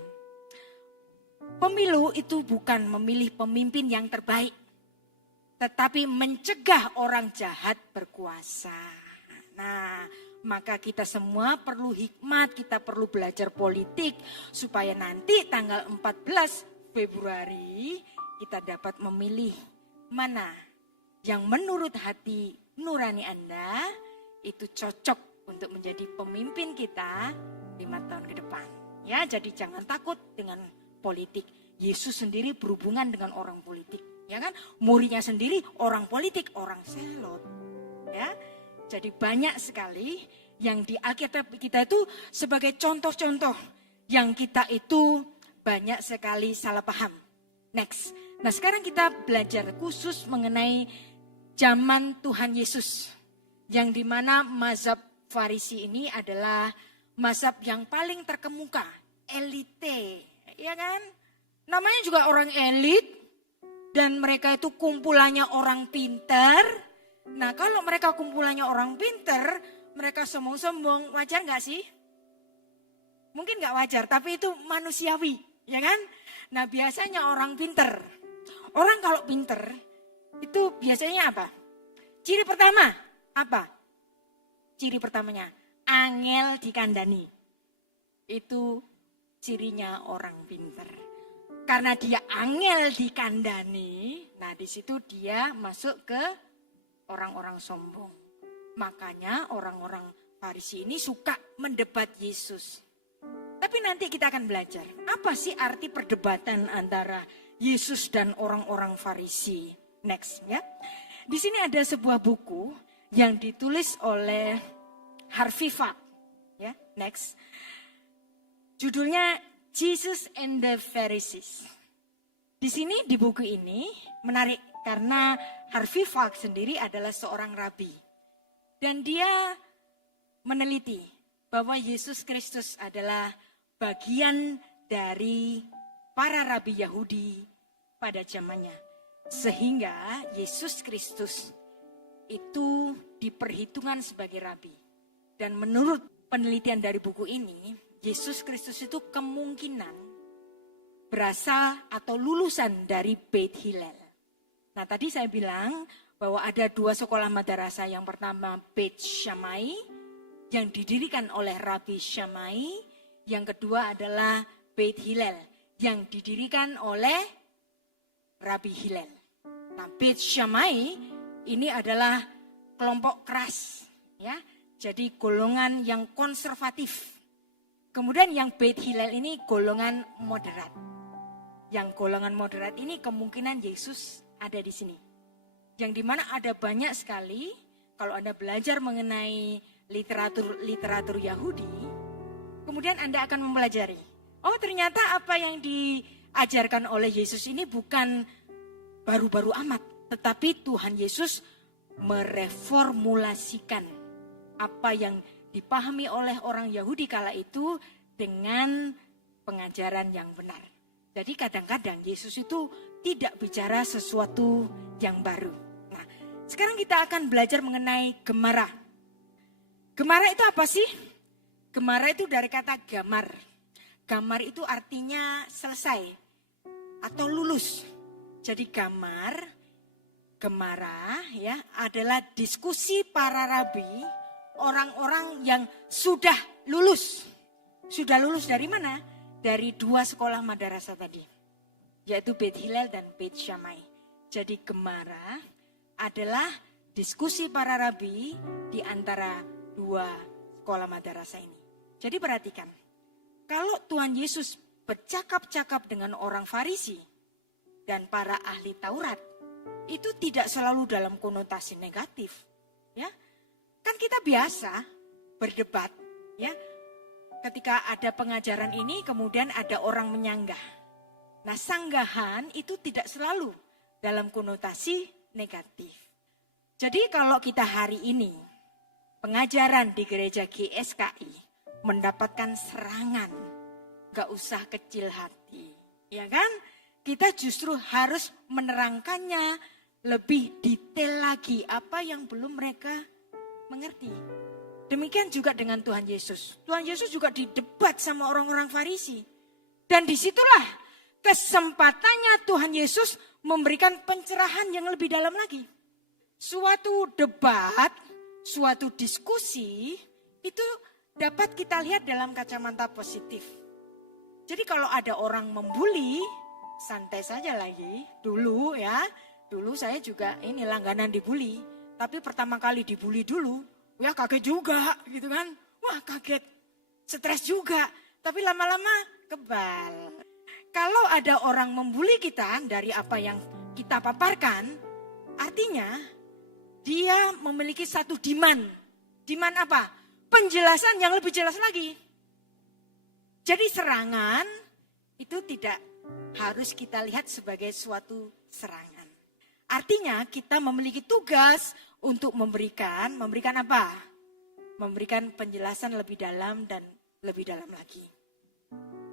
pemilu itu bukan memilih pemimpin yang terbaik, tetapi mencegah orang jahat berkuasa. Nah, maka kita semua perlu hikmat, kita perlu belajar politik, supaya nanti tanggal 14 Februari kita dapat memilih mana yang menurut hati nurani Anda itu cocok untuk menjadi pemimpin kita 5 tahun ke depan. Ya, jadi jangan takut dengan politik. Yesus sendiri berhubungan dengan orang politik, ya kan? Muridnya sendiri orang politik, orang zelot. Ya. Jadi banyak sekali yang di Alkitab kita itu sebagai contoh-contoh yang kita itu banyak sekali salah paham. Next. Nah, sekarang kita belajar khusus mengenai zaman Tuhan Yesus, yang dimana mazhab Farisi ini adalah mazhab yang paling terkemuka, elite, ya kan? Namanya juga orang elit, dan mereka itu kumpulannya orang pintar. Nah, kalau mereka kumpulannya orang pintar, mereka sombong-sombong, wajar nggak sih? Mungkin nggak wajar, tapi itu manusiawi, ya kan? Nah, biasanya orang pintar, orang kalau pintar, itu biasanya apa? Ciri pertama apa? Ciri pertamanya angel dikandani. Itu cirinya orang pintar. Karena dia angel dikandani, nah di situ dia masuk ke orang-orang sombong. Makanya orang-orang Farisi ini suka mendebat Yesus. Tapi nanti kita akan belajar apa sih arti perdebatan antara Yesus dan orang-orang Farisi. Next, ya. Di sini ada sebuah buku yang ditulis oleh Harvey Falk, ya. Next. Judulnya Jesus and the Pharisees. Di sini di buku ini menarik karena Harvey Falk sendiri adalah seorang rabi. Dan dia meneliti bahwa Yesus Kristus adalah bagian dari para rabi Yahudi pada zamannya. Sehingga Yesus Kristus itu diperhitungkan sebagai rabi. Dan menurut penelitian dari buku ini, Yesus Kristus itu kemungkinan berasal atau lulusan dari Beit Hillel. Nah, tadi saya bilang bahwa ada 2 sekolah madrasah. Yang pertama Beit Shammai yang didirikan oleh Rabi Shammai. Yang kedua adalah Beit Hillel yang didirikan oleh Rabi Hillel. Nah, Beit Shammai ini adalah kelompok keras, ya. Jadi golongan yang konservatif. Kemudian yang Beit Hillel ini golongan moderat. Yang golongan moderat ini kemungkinan Yesus ada di sini. Yang dimana ada banyak sekali, kalau Anda belajar mengenai literatur Yahudi, kemudian Anda akan mempelajari. Oh, ternyata apa yang diajarkan oleh Yesus ini bukan baru-baru amat. Tetapi Tuhan Yesus mereformulasikan apa yang dipahami oleh orang Yahudi kala itu dengan pengajaran yang benar. Jadi kadang-kadang Yesus itu tidak bicara sesuatu yang baru. Nah, sekarang kita akan belajar mengenai Gemara. Gemara itu apa sih? Gemara itu dari kata gamar. Gamar itu artinya selesai atau lulus. Jadi gemara ya adalah diskusi para rabi, orang-orang yang sudah lulus. Sudah lulus dari mana? Dari 2 sekolah madrasah tadi, yaitu Beit Hillel dan Beit Shammai. Jadi gemara adalah diskusi para rabi di antara 2 sekolah madrasah ini. Jadi perhatikan, kalau Tuhan Yesus bercakap-cakap dengan orang Farisi dan para ahli Taurat, itu tidak selalu dalam konotasi negatif, ya. Kan kita biasa berdebat, ya. Ketika ada pengajaran ini, kemudian ada orang menyanggah. Nah, sanggahan itu tidak selalu dalam konotasi negatif. Jadi kalau kita hari ini, pengajaran di gereja GSKI mendapatkan serangan, gak usah kecil hati, ya kan? Kita justru harus menerangkannya lebih detail lagi apa yang belum mereka mengerti. Demikian juga dengan Tuhan Yesus. Tuhan Yesus juga didebat sama orang-orang Farisi. Dan disitulah kesempatannya Tuhan Yesus memberikan pencerahan yang lebih dalam lagi. Suatu debat, suatu diskusi itu dapat kita lihat dalam kacamata positif. Jadi kalau ada orang membuli, santai saja lagi. Dulu saya juga ini langganan dibuli. Tapi pertama kali dibuli dulu, ya kaget juga gitu kan. Wah kaget, stres juga. Tapi lama-lama kebal. Kalau ada orang membuli kita dari apa yang kita paparkan, artinya dia memiliki satu demand. Demand apa? Penjelasan yang lebih jelas lagi. Jadi serangan itu tidak harus kita lihat sebagai suatu serangan. Artinya kita memiliki tugas untuk memberikan apa? Memberikan penjelasan lebih dalam dan lebih dalam lagi.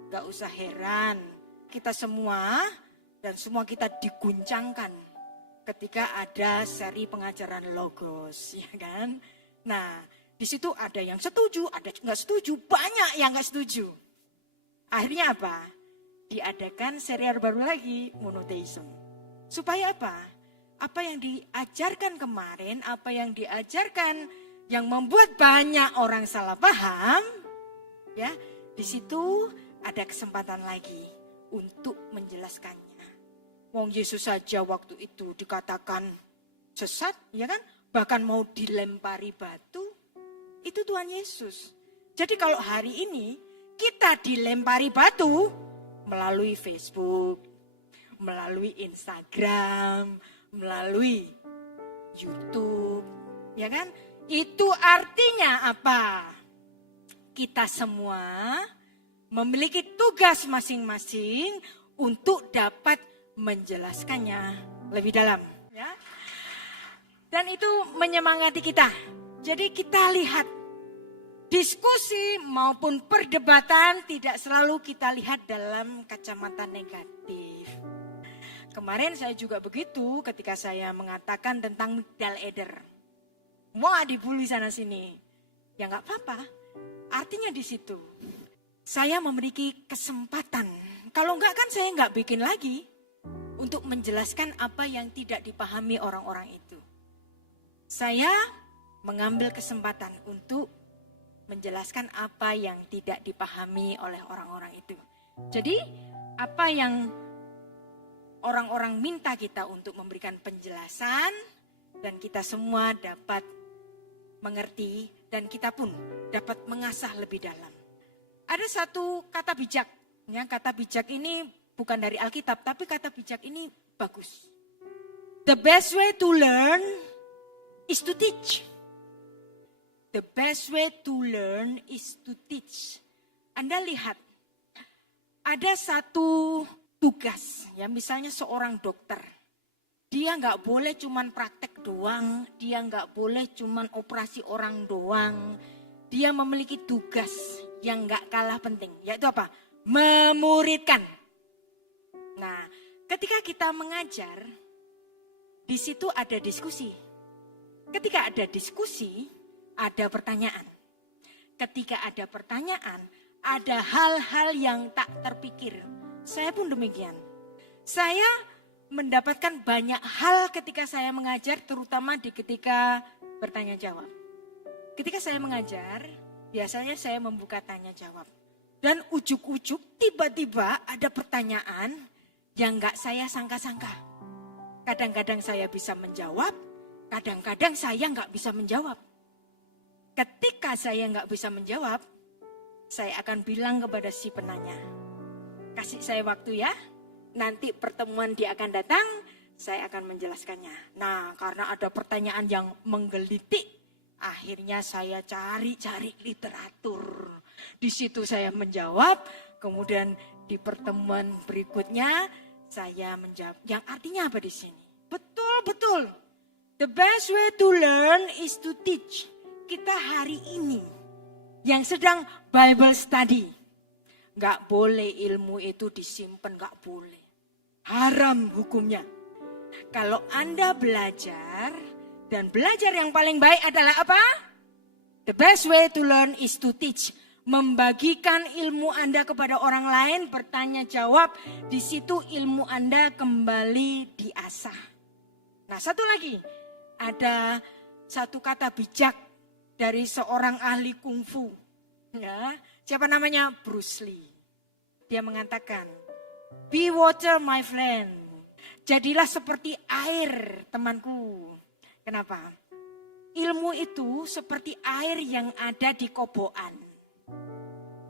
Gak usah heran, kita semua dan semua kita diguncangkan ketika ada seri pengajaran Logos, ya kan? Nah, di situ ada yang setuju, ada yang nggak setuju, banyak yang nggak setuju. Akhirnya apa? Diadakan serial baru lagi, monotheism. Supaya apa? Apa yang diajarkan kemarin, apa yang diajarkan yang membuat banyak orang salah paham, ya, di situ ada kesempatan lagi untuk menjelaskannya. Wong Yesus saja waktu itu dikatakan sesat, ya kan? Bahkan mau dilempari batu, itu Tuhan Yesus. Jadi kalau hari ini kita dilempari batu melalui Facebook, melalui Instagram, melalui YouTube, ya kan? Itu artinya apa? Kita semua memiliki tugas masing-masing untuk dapat menjelaskannya lebih dalam, ya. Dan itu menyemangati kita. Jadi kita lihat diskusi maupun perdebatan tidak selalu kita lihat dalam kacamata negatif. Kemarin saya juga begitu ketika saya mengatakan tentang Migdal Eder. Wah dibully sana sini. Ya nggak apa-apa. Artinya di situ saya memiliki kesempatan. Kalau enggak kan saya nggak bikin lagi untuk menjelaskan apa yang tidak dipahami orang-orang itu. Saya mengambil kesempatan untuk menjelaskan apa yang tidak dipahami oleh orang-orang itu. Jadi apa yang orang-orang minta kita untuk memberikan penjelasan dan kita semua dapat mengerti dan kita pun dapat mengasah lebih dalam. Ada satu kata bijak, ya, kata bijak ini bukan dari Alkitab tapi kata bijak ini bagus. The best way to learn is to teach. The best way to learn is to teach. Anda lihat, ada satu tugas, ya misalnya seorang dokter. Dia nggak boleh cuman praktek doang, dia nggak boleh cuman operasi orang doang. Dia memiliki tugas yang nggak kalah penting, yaitu apa? Memuridkan. Nah, ketika kita mengajar, di situ ada diskusi. Ketika ada diskusi, ada pertanyaan. Ketika ada pertanyaan, ada hal-hal yang tak terpikir. Saya pun demikian. Saya mendapatkan banyak hal ketika saya mengajar, terutama di ketika bertanya jawab. Ketika saya mengajar, biasanya saya membuka tanya jawab. Dan ujuk-ujuk tiba-tiba ada pertanyaan yang gak saya sangka-sangka. Kadang-kadang saya bisa menjawab, kadang-kadang saya gak bisa menjawab. Ketika saya nggak bisa menjawab, saya akan bilang kepada si penanya, kasih saya waktu ya, nanti pertemuan dia akan datang, saya akan menjelaskannya. Nah, karena ada pertanyaan yang menggelitik, akhirnya saya cari-cari literatur. Di situ saya menjawab, kemudian di pertemuan berikutnya saya menjawab. Yang artinya apa di sini? Betul. The best way to learn is to teach. Kita hari ini yang sedang Bible study, gak boleh ilmu itu disimpan, gak boleh. Haram hukumnya. Kalau Anda belajar, dan belajar yang paling baik adalah apa? The best way to learn is to teach. Membagikan ilmu Anda kepada orang lain, bertanya jawab, di situ ilmu Anda kembali diasah. Nah, satu lagi, ada satu kata bijak dari seorang ahli kungfu, ya, siapa namanya? Bruce Lee. Dia mengatakan, be water my friend, jadilah seperti air temanku. Kenapa? Ilmu itu seperti air yang ada di kobokan.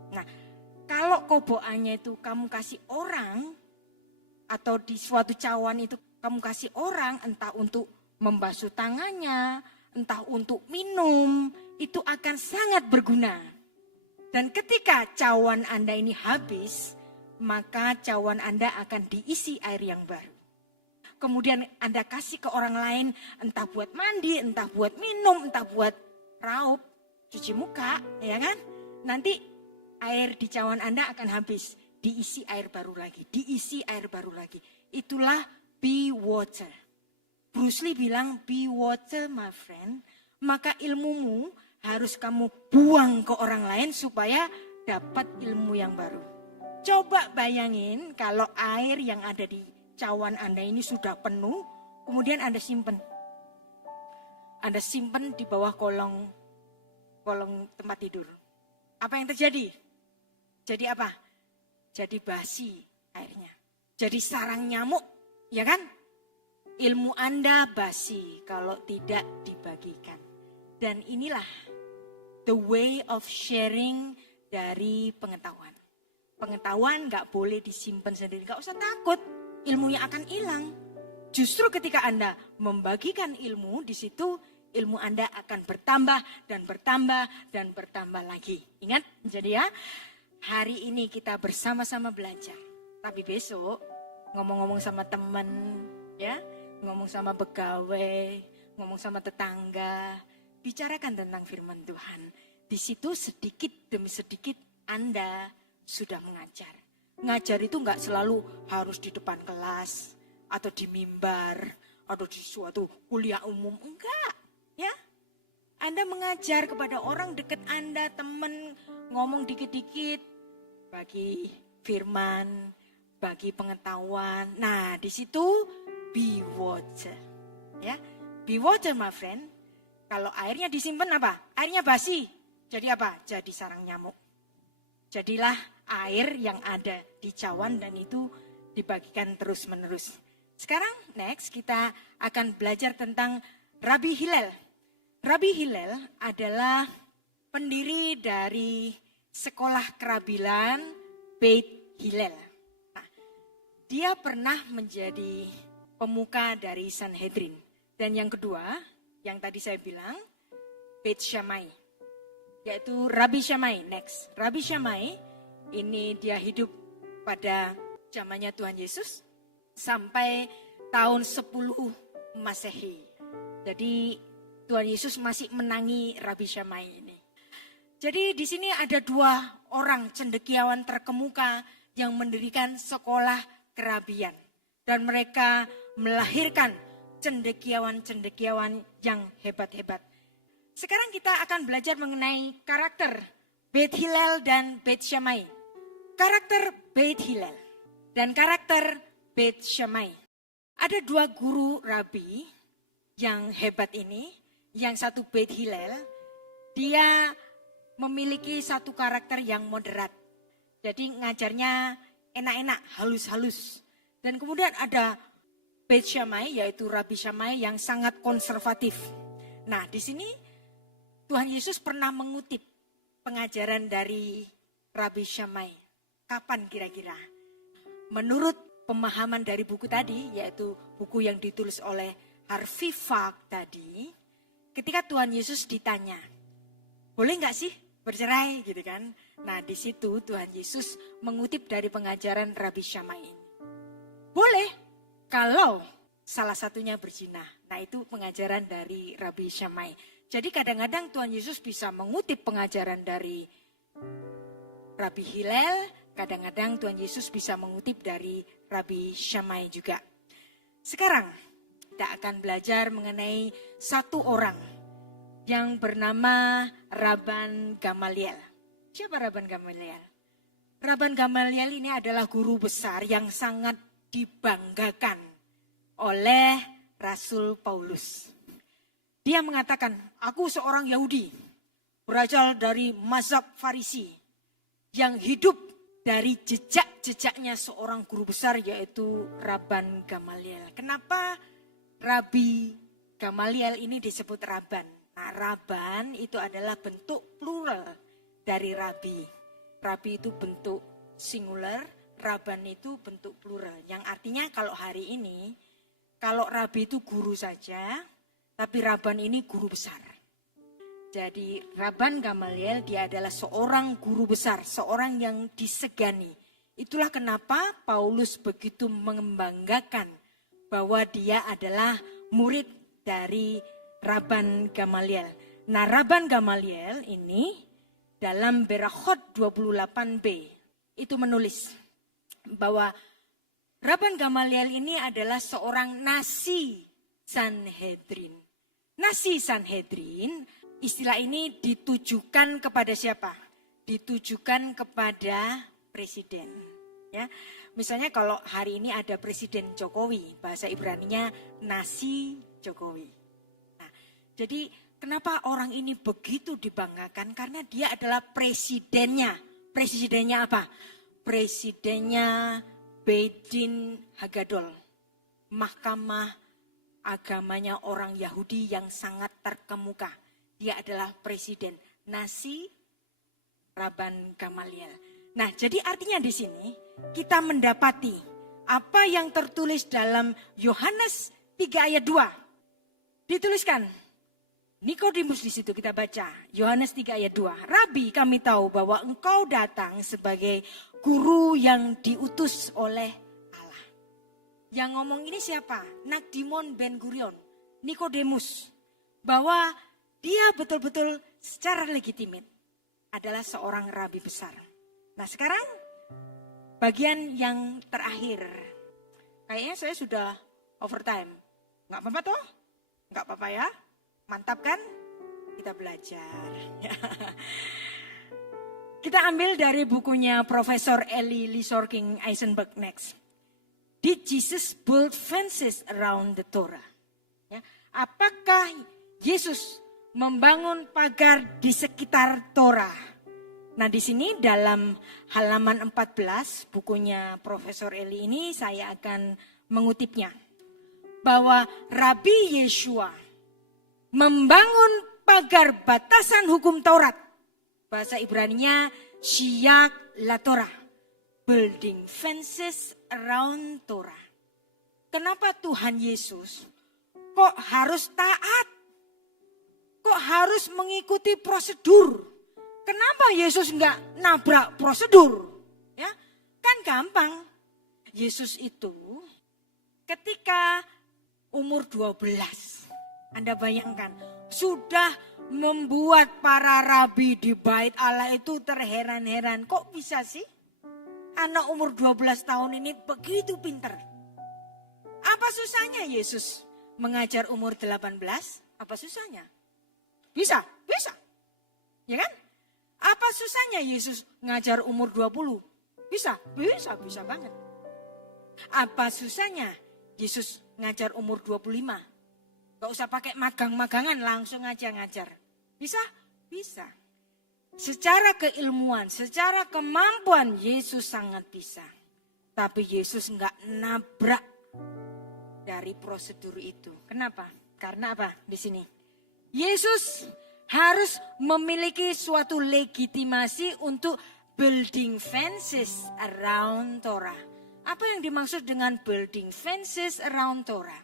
Nah, kalau kobokannya itu kamu kasih orang, atau di suatu cawan itu kamu kasih orang, entah untuk membasuh tangannya, entah untuk minum, itu akan sangat berguna. Dan ketika cawan Anda ini habis, maka cawan Anda akan diisi air yang baru. Kemudian Anda kasih ke orang lain, entah buat mandi, entah buat minum, entah buat raup, cuci muka, ya kan? Nanti air di cawan Anda akan habis, diisi air baru lagi, diisi air baru lagi. Itulah be water. Bruce Lee bilang, be water my friend, maka ilmumu harus kamu buang ke orang lain supaya dapat ilmu yang baru. Coba bayangin kalau air yang ada di cawan Anda ini sudah penuh, kemudian Anda simpen. Anda simpen di bawah kolong tempat tidur. Apa yang terjadi? Jadi apa? Jadi basi airnya. Jadi sarang nyamuk, ya kan? Ilmu Anda basi kalau tidak dibagikan. Dan inilah the way of sharing dari pengetahuan. Pengetahuan gak boleh disimpan sendiri, gak usah takut, ilmunya akan hilang. Justru ketika Anda membagikan ilmu, di situ ilmu Anda akan bertambah dan bertambah dan bertambah lagi. Ingat, jadi ya, hari ini kita bersama-sama belajar. Tapi besok ngomong-ngomong sama teman, ya, ngomong sama pegawai, ngomong sama tetangga, bicarakan tentang firman Tuhan. Di situ sedikit demi sedikit Anda sudah mengajar. Ngajar itu enggak selalu harus di depan kelas, atau di mimbar, atau di suatu kuliah umum. Enggak, ya. Anda mengajar kepada orang dekat Anda, teman, ngomong dikit-dikit, bagi firman, bagi pengetahuan. Nah, di situ be water. Ya, be water my friend. Kalau airnya disimpan apa? Airnya basi. Jadi apa? Jadi sarang nyamuk. Jadilah air yang ada di cawan dan itu dibagikan terus-menerus. Sekarang next kita akan belajar tentang Rabi Hillel. Rabi Hillel adalah pendiri dari sekolah kerabilan Beit Hillel. Nah, dia pernah menjadi pemuka dari Sanhedrin. Dan yang kedua, yang tadi saya bilang, Beit Shammai, yaitu Rabi Shammai. Next, Rabi Shammai ini dia hidup pada zamannya Tuhan Yesus sampai tahun 10 Masehi. Jadi Tuhan Yesus masih menangi Rabi Shammai ini. Jadi di sini ada dua orang cendekiawan terkemuka yang mendirikan sekolah kerabian. Dan mereka melahirkan cendekiawan-cendekiawan yang hebat-hebat. Sekarang kita akan belajar mengenai karakter Beit Hillel dan Beit Shammai. Karakter Beit Hillel dan karakter Beit Shammai. Ada dua guru rabi yang hebat ini. Yang satu Beit Hillel, dia memiliki satu karakter yang moderat. Jadi ngajarnya enak-enak, halus-halus. Dan kemudian ada Beit Shammai, yaitu Rabi Shammai yang sangat konservatif. Nah, di sini Tuhan Yesus pernah mengutip pengajaran dari Rabi Shammai. Kapan kira-kira? Menurut pemahaman dari buku tadi, yaitu buku yang ditulis oleh Harvey Falk tadi, ketika Tuhan Yesus ditanya, boleh nggak sih bercerai gitu kan? Nah, di situ Tuhan Yesus mengutip dari pengajaran Rabi Shammai. Boleh kalau salah satunya berzina. Nah, itu pengajaran dari Rabi Shammai. Jadi kadang-kadang Tuhan Yesus bisa mengutip pengajaran dari Rabi Hillel, kadang-kadang Tuhan Yesus bisa mengutip dari Rabi Shammai juga. Sekarang kita akan belajar mengenai satu orang yang bernama Rabban Gamaliel. Siapa Rabban Gamaliel? Rabban Gamaliel ini adalah guru besar yang sangat dibanggakan oleh Rasul Paulus. Dia mengatakan, aku seorang Yahudi, berasal dari mazhab Farisi, yang hidup dari jejak-jejaknya seorang guru besar yaitu Rabban Gamaliel. Kenapa Rabi Gamaliel ini disebut Rabban? Nah, Rabban itu adalah bentuk plural dari Rabi. Rabi itu bentuk singular, Rabban itu bentuk plural. Yang artinya kalau hari ini, kalau Rabi itu guru saja, tapi Rabban ini guru besar. Jadi Rabban Gamaliel dia adalah seorang guru besar, seorang yang disegani. Itulah kenapa Paulus begitu membanggakan bahwa dia adalah murid dari Rabban Gamaliel. Nah, Rabban Gamaliel ini dalam Berachot 28b itu menulis bahwa Rabban Gamaliel ini adalah seorang nasi Sanhedrin. Nasi Sanhedrin, istilah ini ditujukan kepada siapa? Ditujukan kepada presiden. Ya, misalnya kalau hari ini ada Presiden Jokowi, bahasa Ibraninya nasi Jokowi. Nah, jadi kenapa orang ini begitu dibanggakan? Karena dia adalah presidennya. Presidennya apa? Presidennya Beit Din Hagadol, mahkamah agamanya orang Yahudi yang sangat terkemuka. Dia adalah presiden nasi Rabban Gamaliel. Nah, jadi artinya di sini kita mendapati apa yang tertulis dalam Yohanes 3 ayat 2. Dituliskan, Nikodemus di situ kita baca, Yohanes 3 ayat 2. Rabi, kami tahu bahwa engkau datang sebagai guru yang diutus oleh Allah. Yang ngomong ini siapa? Nakdimon Ben Gurion, Nikodemus. Bahwa dia betul-betul secara legitimit adalah seorang rabi besar. Nah, sekarang bagian yang terakhir. Kayaknya saya sudah overtime. Nggak apa-apa toh? Nggak apa-apa ya? Mantap kan? Kita belajar. Kita ambil dari bukunya Profesor Eli Lisorking Eisenberg next. Did Jesus build fences around the Torah? Ya, apakah Yesus membangun pagar di sekitar Torah? Nah, di sini dalam halaman 14 bukunya Profesor Eli ini saya akan mengutipnya. Bahwa Rabi Yeshua membangun pagar batasan hukum Taurat. Bahasa Ibraninya Shiyak la Torah. Building fences around Torah. Kenapa Tuhan Yesus kok harus taat? Kok harus mengikuti prosedur? Kenapa Yesus enggak nabrak prosedur? Ya, kan gampang. Yesus itu ketika umur 12, Anda bayangkan, sudah membuat para rabi di bait Allah itu terheran-heran. Kok bisa sih anak umur 12 tahun ini begitu pinter? Apa susahnya Yesus mengajar umur 18? Apa susahnya? Bisa, bisa. Ya kan? Apa susahnya Yesus ngajar umur 20? Bisa, bisa banget. Apa susahnya Yesus ngajar umur 25? Gak usah pakai magang-magangan, langsung aja ngajar. Bisa? Bisa. Secara keilmuan, secara kemampuan Yesus sangat bisa. Tapi Yesus gak nabrak dari prosedur itu. Kenapa? Karena apa di sini? Yesus harus memiliki suatu legitimasi untuk building fences around Torah. Apa yang dimaksud dengan building fences around Torah?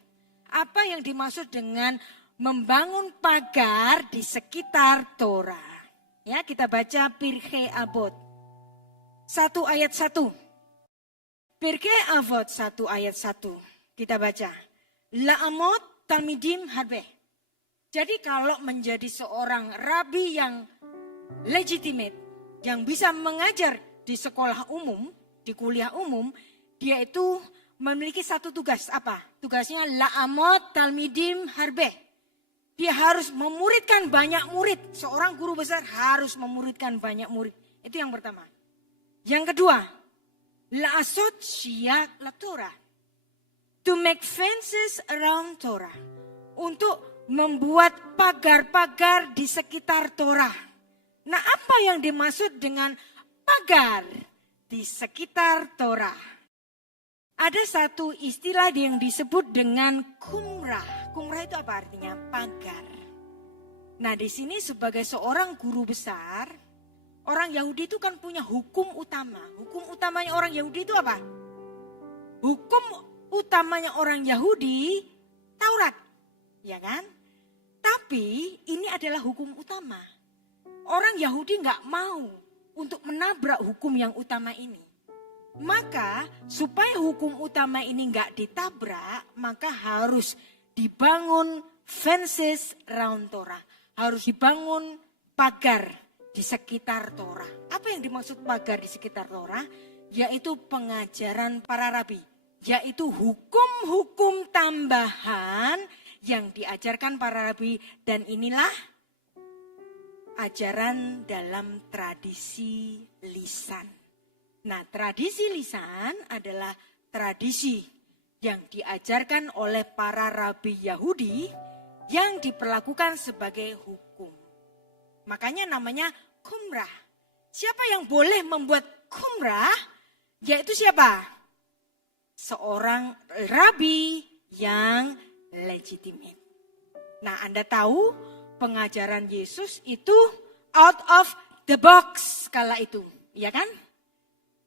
Apa yang dimaksud dengan membangun pagar di sekitar Torah? Ya, kita baca Pirkei Avot 1 ayat 1. Pirkei Avot 1 ayat 1. Kita baca. La'amot talmidim harbeh. Jadi kalau menjadi seorang rabi yang legitimate, yang bisa mengajar di sekolah umum, di kuliah umum, dia itu memiliki satu tugas. Apa? Tugasnya la'amot talmidim harbeh. Dia harus memuridkan banyak murid. Seorang guru besar harus memuridkan banyak murid. Itu yang pertama. Yang kedua, la'asot syiak la Torah. To make fences around Torah. Untuk membuat pagar-pagar di sekitar Torah. Nah, apa yang dimaksud dengan pagar di sekitar Torah? Ada satu istilah yang disebut dengan kumrah. Kumrah itu apa artinya? Pagar. Nah, di sini sebagai seorang guru besar, orang Yahudi itu kan punya hukum utama. Hukum utamanya orang Yahudi itu apa? Hukum utamanya orang Yahudi, Taurat. Ya kan? Tapi ini adalah hukum utama. Orang Yahudi nggak mau untuk menabrak hukum yang utama ini. Maka supaya hukum utama ini nggak ditabrak, maka harus dibangun fences around Torah. Harus dibangun pagar di sekitar Torah. Apa yang dimaksud pagar di sekitar Torah? Yaitu pengajaran para rabi. Yaitu hukum-hukum tambahan yang diajarkan para rabi. Dan inilah ajaran dalam tradisi lisan. Nah, tradisi lisan adalah tradisi yang diajarkan oleh para rabi Yahudi yang diperlakukan sebagai hukum. Makanya namanya kumrah. Siapa yang boleh membuat kumrah? Yaitu siapa? Seorang rabi yang legitimate. Nah, Anda tahu pengajaran Yesus itu out of the box kala itu, ya kan?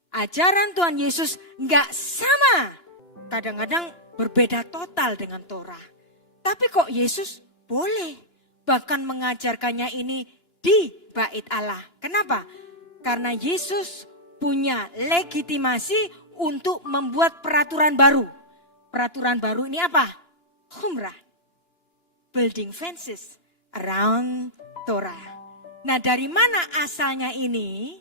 Ajaran Tuhan Yesus nggak sama. Kadang-kadang berbeda total dengan Torah. Tapi kok Yesus boleh bahkan mengajarkannya ini di bait Allah. Kenapa? Karena Yesus punya legitimasi untuk membuat peraturan baru. Peraturan baru ini apa? Kumrah. Building fences around Torah. Nah, dari mana asalnya ini?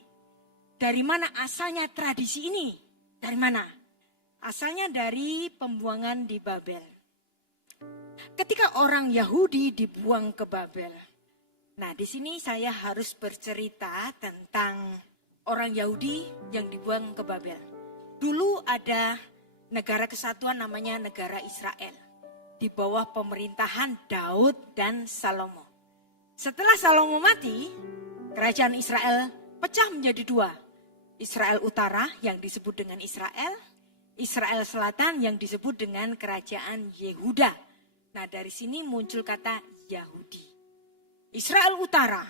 Dari mana asalnya tradisi ini? Dari mana? Asalnya dari pembuangan di Babel. Ketika orang Yahudi dibuang ke Babel. Nah, di sini saya harus bercerita tentang orang Yahudi yang dibuang ke Babel. Dulu ada negara kesatuan namanya negara Israel. Di bawah pemerintahan Daud dan Salomo. Setelah Salomo mati, kerajaan Israel pecah menjadi dua. Israel Utara yang disebut dengan Israel, Israel Selatan yang disebut dengan kerajaan Yehuda. Nah, dari sini muncul kata Yahudi. Israel Utara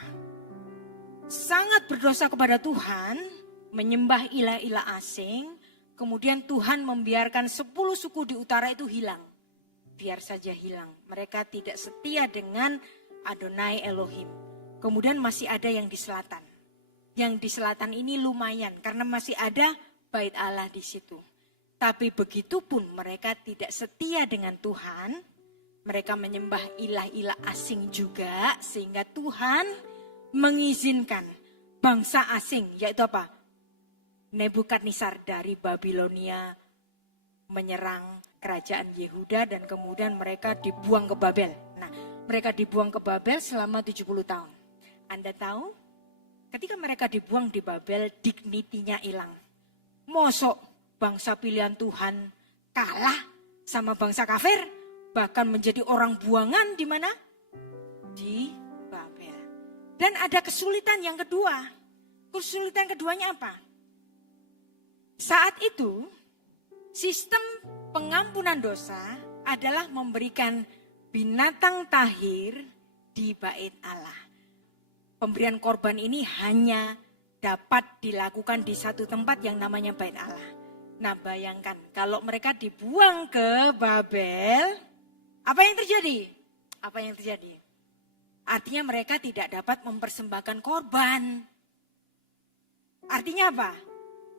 sangat berdosa kepada Tuhan, menyembah ilah-ilah asing, kemudian Tuhan membiarkan 10 suku di utara itu hilang. Biar saja hilang. Mereka tidak setia dengan Adonai Elohim. Kemudian masih ada yang di selatan. Yang di selatan ini lumayan karena masih ada bait Allah di situ. Tapi begitu pun mereka tidak setia dengan Tuhan. Mereka menyembah ilah-ilah asing juga sehingga Tuhan mengizinkan bangsa asing yaitu apa? Nebukadnezar dari Babilonia menyerang kerajaan Yehuda dan kemudian mereka dibuang ke Babel. Nah, mereka dibuang ke Babel selama 70 tahun. Anda tahu, ketika mereka dibuang di Babel, dignitinya hilang. Mosok bangsa pilihan Tuhan kalah sama bangsa kafir, bahkan menjadi orang buangan di mana? Di Babel. Dan ada kesulitan yang kedua. Kesulitan keduanya apa? Saat itu, sistem pengampunan dosa adalah memberikan binatang tahir di bait Allah. Pemberian korban ini hanya dapat dilakukan di satu tempat yang namanya bait Allah. Nah, bayangkan kalau mereka dibuang ke Babel, apa yang terjadi? Apa yang terjadi? Artinya mereka tidak dapat mempersembahkan korban. Artinya apa?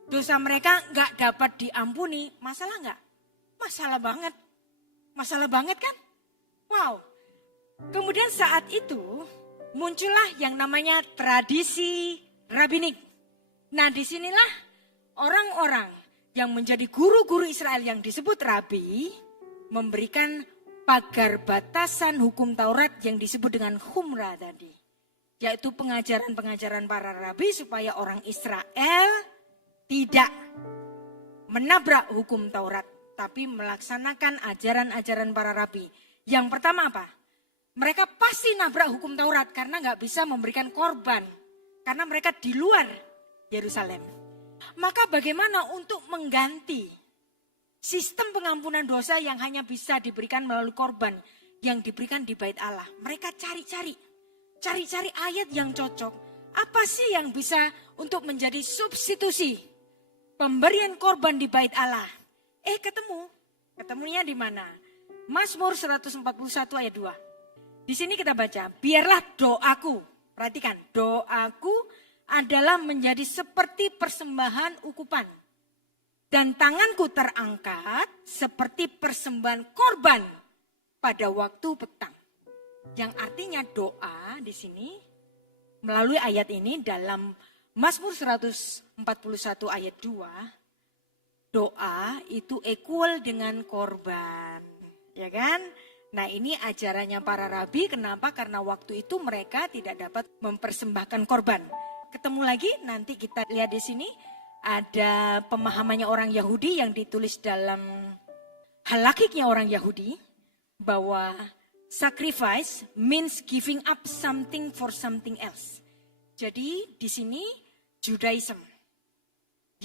Dosa mereka nggak dapat diampuni. Masalah nggak? Masalah banget. Masalah banget kan? Wow. Kemudian saat itu muncullah yang namanya tradisi rabbinik. Nah, disinilah orang-orang yang menjadi guru-guru Israel yang disebut rabi memberikan pagar batasan hukum Taurat yang disebut dengan Humra tadi. Yaitu pengajaran-pengajaran para rabi supaya orang Israel tidak menabrak hukum Taurat, tapi melaksanakan ajaran-ajaran para rabi. Yang pertama apa? Mereka pasti nabrak hukum Taurat karena nggak bisa memberikan korban. Karena mereka di luar Yerusalem. Maka bagaimana untuk mengganti sistem pengampunan dosa yang hanya bisa diberikan melalui korban yang diberikan di bait Allah? Mereka cari-cari ayat yang cocok. Apa sih yang bisa untuk menjadi substitusi pemberian korban di bait Allah? Ketemunya di mana? Mazmur 141 ayat 2. Di sini kita baca, biarlah doaku, perhatikan, doaku adalah menjadi seperti persembahan ukupan. Dan tanganku terangkat seperti persembahan korban pada waktu petang. Yang artinya doa di sini, melalui ayat ini dalam Mazmur 141 ayat 2, doa itu equal dengan korban, ya kan? Nah, ini ajarannya para rabi. Kenapa? Karena waktu itu mereka tidak dapat mempersembahkan korban. Ketemu lagi, nanti kita lihat di sini ada pemahamannya orang Yahudi yang ditulis dalam halakiknya orang Yahudi, bahwa sacrifice means giving up something for something else. Jadi di sini Judaism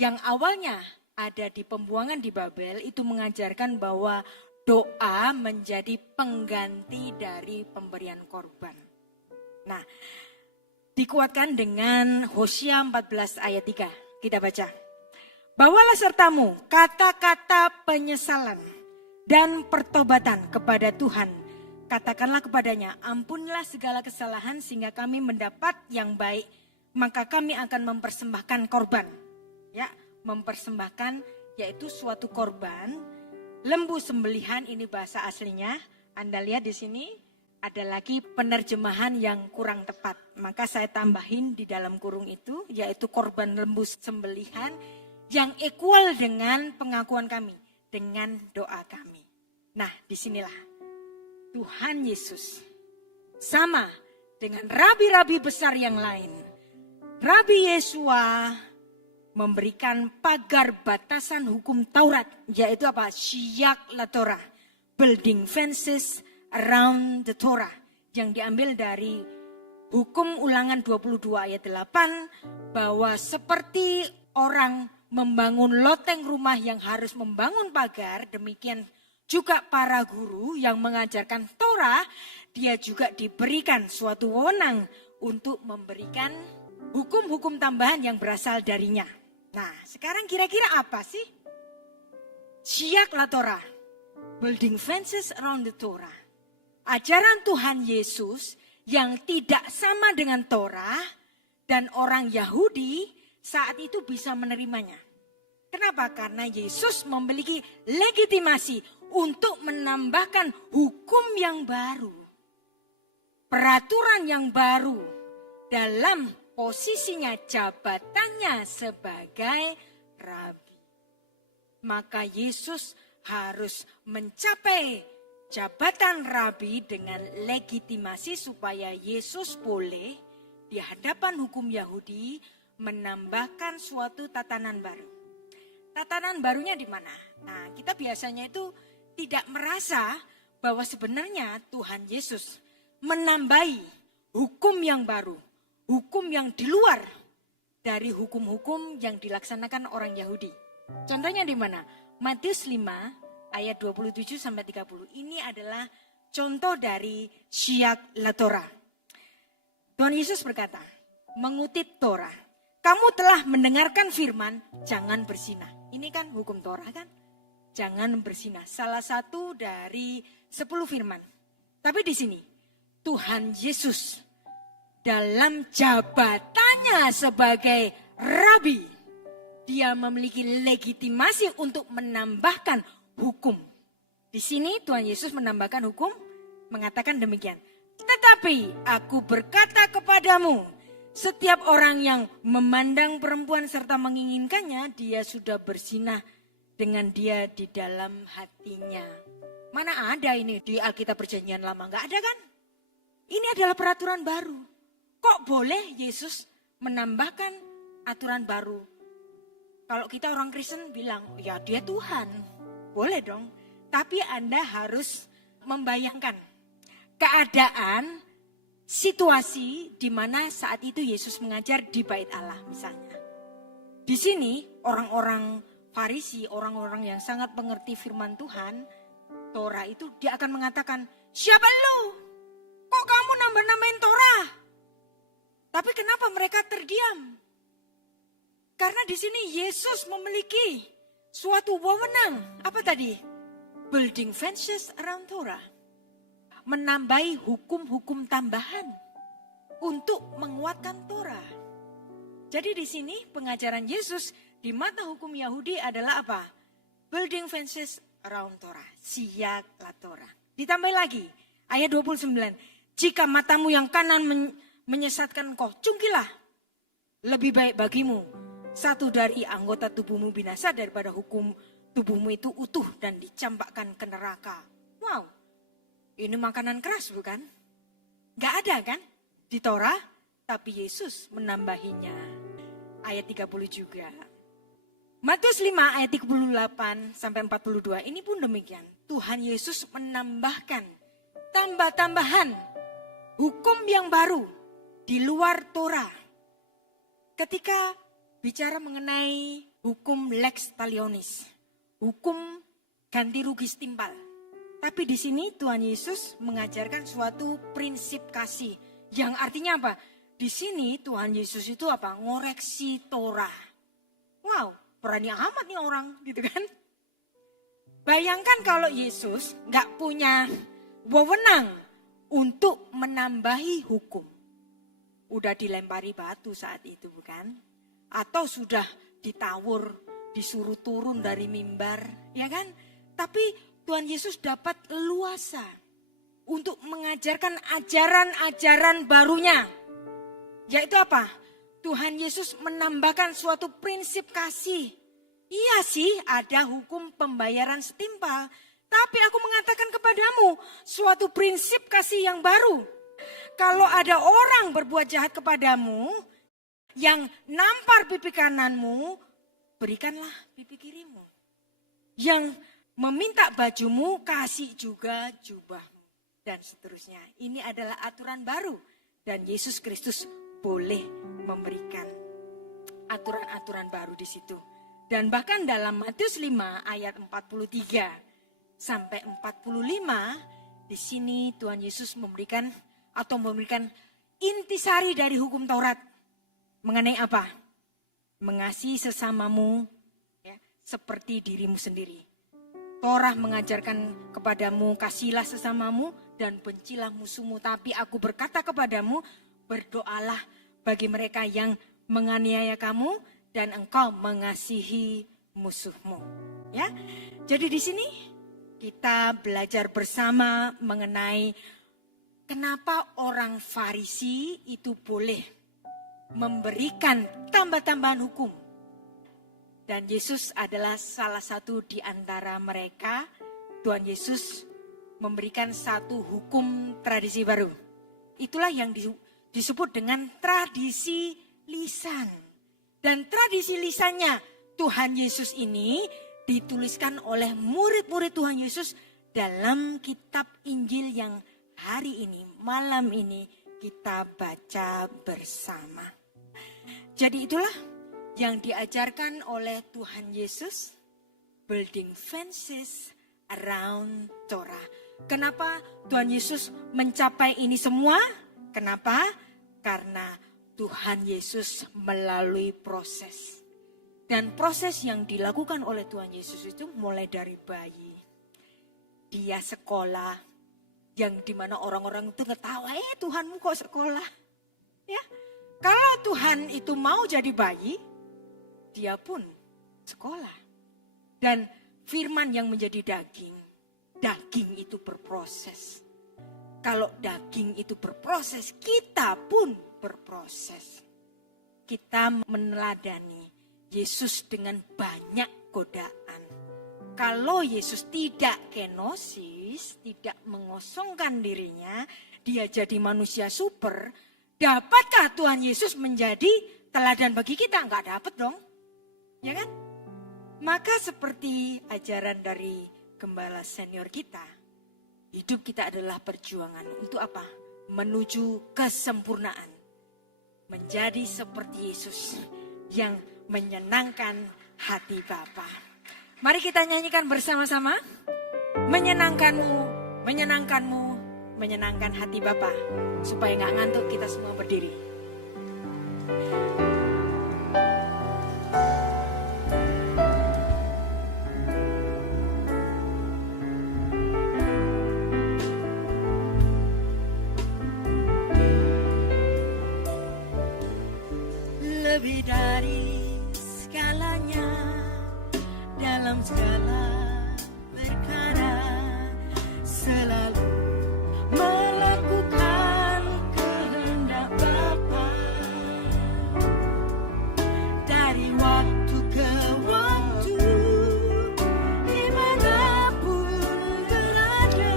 yang awalnya ada di pembuangan di Babel itu mengajarkan bahwa doa menjadi pengganti dari pemberian korban. Nah, dikuatkan dengan Hosea 14 ayat 3. Kita baca. Bawalah sertamu kata-kata penyesalan dan pertobatan kepada Tuhan. Katakanlah kepadanya, ampunilah segala kesalahan sehingga kami mendapat yang baik, maka kami akan mempersembahkan korban. Ya, mempersembahkan yaitu suatu korban, lembu sembelihan, ini bahasa aslinya. Anda lihat di sini ada lagi penerjemahan yang kurang tepat. Maka saya tambahin di dalam kurung itu, yaitu korban lembu sembelihan yang equal dengan pengakuan kami, dengan doa kami. Nah, disinilah Tuhan Yesus sama dengan rabi-rabi besar yang lain. Rabi Yesua memberikan pagar batasan hukum Taurat, yaitu apa? Syiak la Torah, building fences around the Torah, yang diambil dari hukum Ulangan 22 ayat 8, bahwa seperti orang membangun loteng rumah yang harus membangun pagar, demikian juga para guru yang mengajarkan Torah, dia juga diberikan suatu wewenang untuk memberikan hukum-hukum tambahan yang berasal darinya. Nah, sekarang kira-kira apa sih? Syiak la Torah, building fences around the Torah. Ajaran Tuhan Yesus yang tidak sama dengan Torah dan orang Yahudi saat itu bisa menerimanya. Kenapa? Karena Yesus memiliki legitimasi untuk menambahkan hukum yang baru, peraturan yang baru dalam posisinya, jabatannya sebagai rabi. Maka Yesus harus mencapai jabatan rabi dengan legitimasi supaya Yesus boleh di hadapan hukum Yahudi menambahkan suatu tatanan baru. Tatanan barunya di mana? Nah, kita biasanya itu tidak merasa bahwa sebenarnya Tuhan Yesus menambahi hukum yang baru, hukum yang di luar dari hukum-hukum yang dilaksanakan orang Yahudi. Contohnya di mana? Matius 5 ayat 27 sampai 30. Ini adalah contoh dari syiak la Torah. Tuhan Yesus berkata, mengutip Torah, kamu telah mendengarkan firman, jangan berzinah. Ini kan hukum Torah kan? Jangan berzinah. Salah satu dari 10 firman. Tapi di sini, Tuhan Yesus dalam jabatannya sebagai rabi, dia memiliki legitimasi untuk menambahkan hukum. Di sini Tuhan Yesus menambahkan hukum, mengatakan demikian. Tetapi aku berkata kepadamu, setiap orang yang memandang perempuan serta menginginkannya, dia sudah berzinah dengan dia di dalam hatinya. Mana ada ini di Alkitab Perjanjian Lama? Enggak ada kan? Ini adalah peraturan baru. Kok boleh Yesus menambahkan aturan baru? Kalau kita orang Kristen bilang, ya dia Tuhan. Boleh dong. Tapi Anda harus membayangkan keadaan, situasi di mana saat itu Yesus mengajar di Bait Allah misalnya. Di sini orang-orang Farisi, orang-orang yang sangat mengerti firman Tuhan, Torah itu, dia akan mengatakan, siapa lu? Kok kamu nambah-nambahin Torah? Tapi kenapa mereka terdiam? Karena di sini Yesus memiliki suatu wewenang. Apa tadi? Building fences around Torah. Menambahi hukum-hukum tambahan untuk menguatkan Torah. Jadi di sini pengajaran Yesus di mata hukum Yahudi adalah apa? Building fences around Torah. Syiak la Torah. Ditambah lagi ayat 29. Jika matamu yang kanan menyesatkan kau, cungkilah. Lebih baik bagimu satu dari anggota tubuhmu binasa daripada hukum tubuhmu itu utuh dan dicampakkan ke neraka. Wow, ini makanan keras bukan? Gak ada kan di Torah, tapi Yesus menambahinya. Ayat 30 juga. Matius 5 ayat 38 sampai 42 ini pun demikian. Tuhan Yesus menambahkan tambah-tambahan hukum yang baru di luar Torah. Ketika bicara mengenai hukum lex talionis, hukum ganti rugi setimpal. Tapi di sini Tuhan Yesus mengajarkan suatu prinsip kasih. Yang artinya apa? Di sini Tuhan Yesus itu apa? Ngoreksi Torah. Wow, berani amat nih orang gitu kan. Bayangkan kalau Yesus gak punya wewenang untuk menambahi hukum. Udah dilempari batu saat itu bukan? Atau sudah ditawur, disuruh turun dari mimbar, ya kan? Tapi Tuhan Yesus dapat leluasa untuk mengajarkan ajaran-ajaran barunya. Yaitu apa? Tuhan Yesus menambahkan suatu prinsip kasih. Iya sih ada hukum pembayaran setimpal. Tapi aku mengatakan kepadamu suatu prinsip kasih yang baru. Kalau ada orang berbuat jahat kepadamu, yang nampar pipi kananmu, berikanlah pipi kirimu. Yang meminta bajumu, kasih juga jubahmu. Dan seterusnya. Ini adalah aturan baru. Dan Yesus Kristus boleh memberikan aturan-aturan baru di situ. Dan bahkan dalam Matius 5 ayat 43 sampai 45, di sini Tuhan Yesus memberikan intisari dari hukum Taurat. Mengenai apa? Mengasihi sesamamu ya, seperti dirimu sendiri. Torah mengajarkan kepadamu, kasihilah sesamamu dan bencilah musuhmu. Tapi aku berkata kepadamu, berdoalah bagi mereka yang menganiaya kamu dan engkau mengasihi musuhmu. Ya, jadi di sini kita belajar bersama mengenai kenapa orang Farisi itu boleh memberikan tambah-tambahan hukum. Dan Yesus adalah salah satu di antara mereka. Tuhan Yesus memberikan satu hukum tradisi baru. Itulah yang disebut dengan tradisi lisan. Dan tradisi lisannya Tuhan Yesus ini dituliskan oleh murid-murid Tuhan Yesus dalam kitab Injil yang hari ini, malam ini kita baca bersama. Jadi itulah yang diajarkan oleh Tuhan Yesus, building fences around Torah. Kenapa Tuhan Yesus mencapai ini semua? Kenapa? Karena Tuhan Yesus melalui proses. Dan proses yang dilakukan oleh Tuhan Yesus itu mulai dari bayi. Dia sekolah, yang dimana orang-orang itu ketawa, Tuhanmu kok sekolah? Ya, kalau Tuhan itu mau jadi bayi, dia pun sekolah. Dan firman yang menjadi daging, daging itu berproses. Kalau daging itu berproses, kita pun berproses. Kita meneladani Yesus dengan banyak godaan. Kalau Yesus tidak kenosis, tidak mengosongkan dirinya, dia jadi manusia super, dapatkah Tuhan Yesus menjadi teladan bagi kita? Enggak dapat dong. Ya kan? Maka seperti ajaran dari gembala senior kita, hidup kita adalah perjuangan untuk apa? Menuju kesempurnaan. Menjadi seperti Yesus yang menyenangkan hati Bapa. Mari kita nyanyikan bersama-sama. Menyenangkanmu, menyenangkanmu, menyenangkan hati Bapa. Supaya gak ngantuk, kita semua berdiri. Lebih dari segalanya, dalam segala perkara, selalu melakukan kehendak Bapa. Dari waktu ke waktu, dimanapun berada,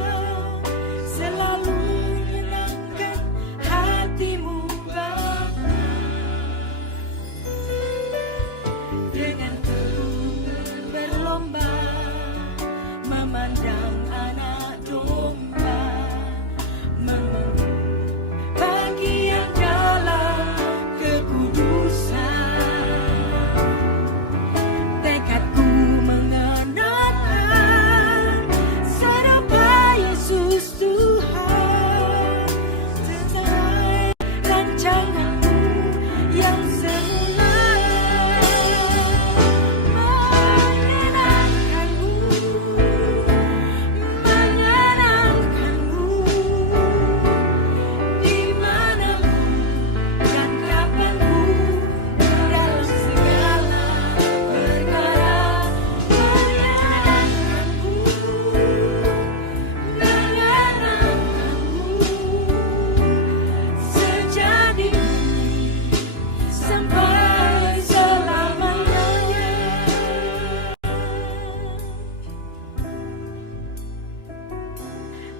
selalu menyenangkan hatimu Bapa. Dengan berlomba memandang anak domba, memenuhi bagian dalam kekudusan. Tekadku mengenakan serupa Yesus Tuhan, sesuai rancangan-Mu yang semula.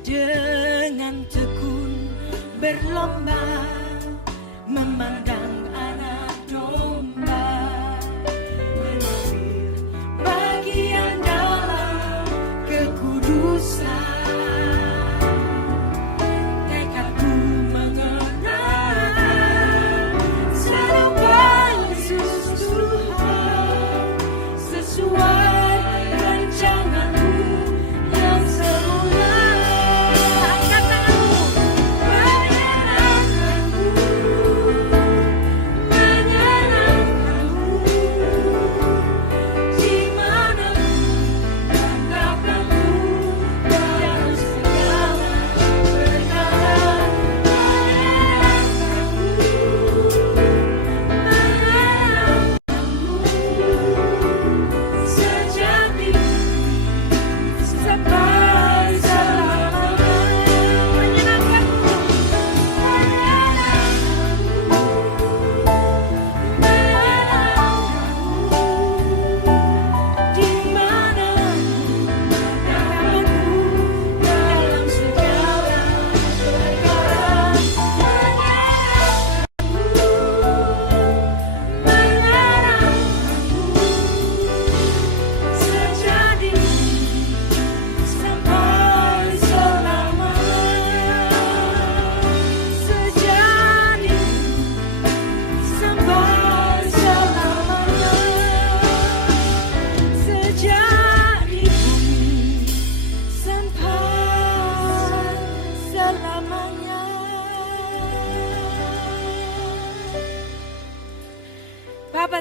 Dengan tekun berlomba memandang anak domba, mengambil bagian dalam kekudusan. Tekadku mengenal serupa Yesus Tuhan, sesuai rancangan-Mu yang semula.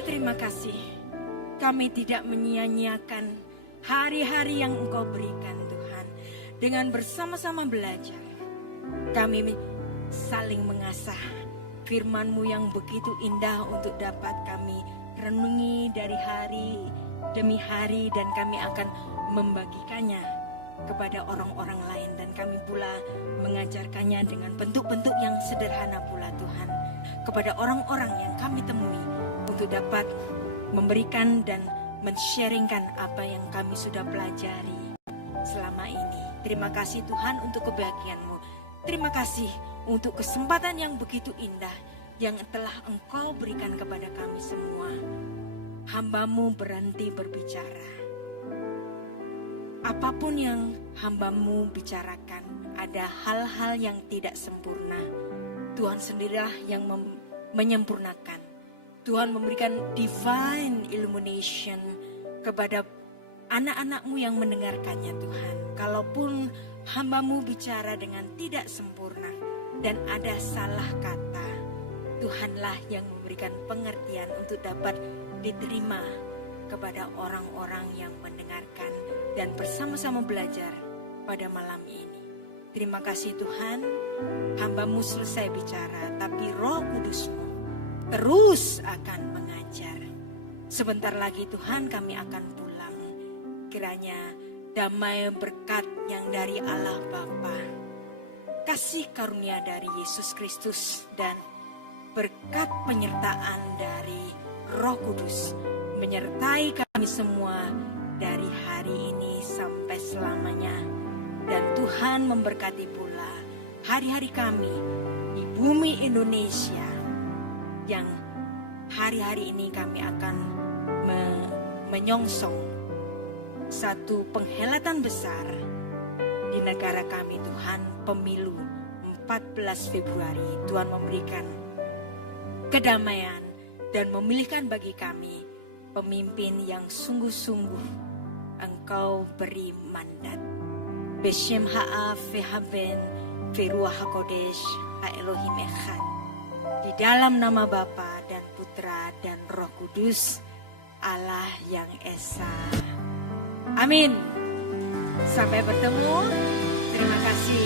terima kasih. Kami tidak menyia-nyiakan hari-hari yang Engkau berikan Tuhan. Dengan bersama-sama belajar, kami saling mengasah firman-Mu yang begitu indah untuk dapat kami renungi dari hari demi hari, dan kami akan membagikannya kepada orang-orang lain, dan kami pula mengajarkannya dengan bentuk-bentuk yang sederhana pula Tuhan kepada orang-orang yang kami temui untuk dapat memberikan dan men-sharingkan apa yang kami sudah pelajari selama ini. Terima kasih Tuhan untuk kebahagiaan-Mu. Terima kasih untuk kesempatan yang begitu indah yang telah Engkau berikan kepada kami semua. Hamba-Mu berhenti berbicara. Apapun yang hamba-Mu bicarakan, ada hal-hal yang tidak sempurna. Tuhan sendirilah yang menyempurnakan. Tuhan memberikan divine illumination kepada anak-anak-Mu yang mendengarkannya Tuhan. Kalaupun hamba-Mu bicara dengan tidak sempurna dan ada salah kata, Tuhanlah yang memberikan pengertian untuk dapat diterima kepada orang-orang yang mendengarkan dan bersama-sama belajar pada malam ini. Terima kasih Tuhan, hamba-Mu selesai bicara, tapi Roh Kudus-Mu terus akan mengajar. Sebentar lagi Tuhan kami akan pulang. Kiranya damai berkat yang dari Allah Bapa, kasih karunia dari Yesus Kristus, dan berkat penyertaan dari Roh Kudus menyertai kami semua dari hari ini sampai selamanya. Dan Tuhan memberkati pula hari-hari kami di bumi Indonesia, yang hari-hari ini kami akan menyongsong satu penghelatan besar di negara kami Tuhan, pemilu 14 Februari. Tuhan memberikan kedamaian dan memilihkan bagi kami pemimpin yang sungguh-sungguh Engkau beri mandat. Beshem ha'a vehaben veruah hakodesh ha'elohim echad. Di dalam nama Bapa dan Putra dan Roh Kudus, Allah yang Esa. Amin. Sampai bertemu. Terima kasih.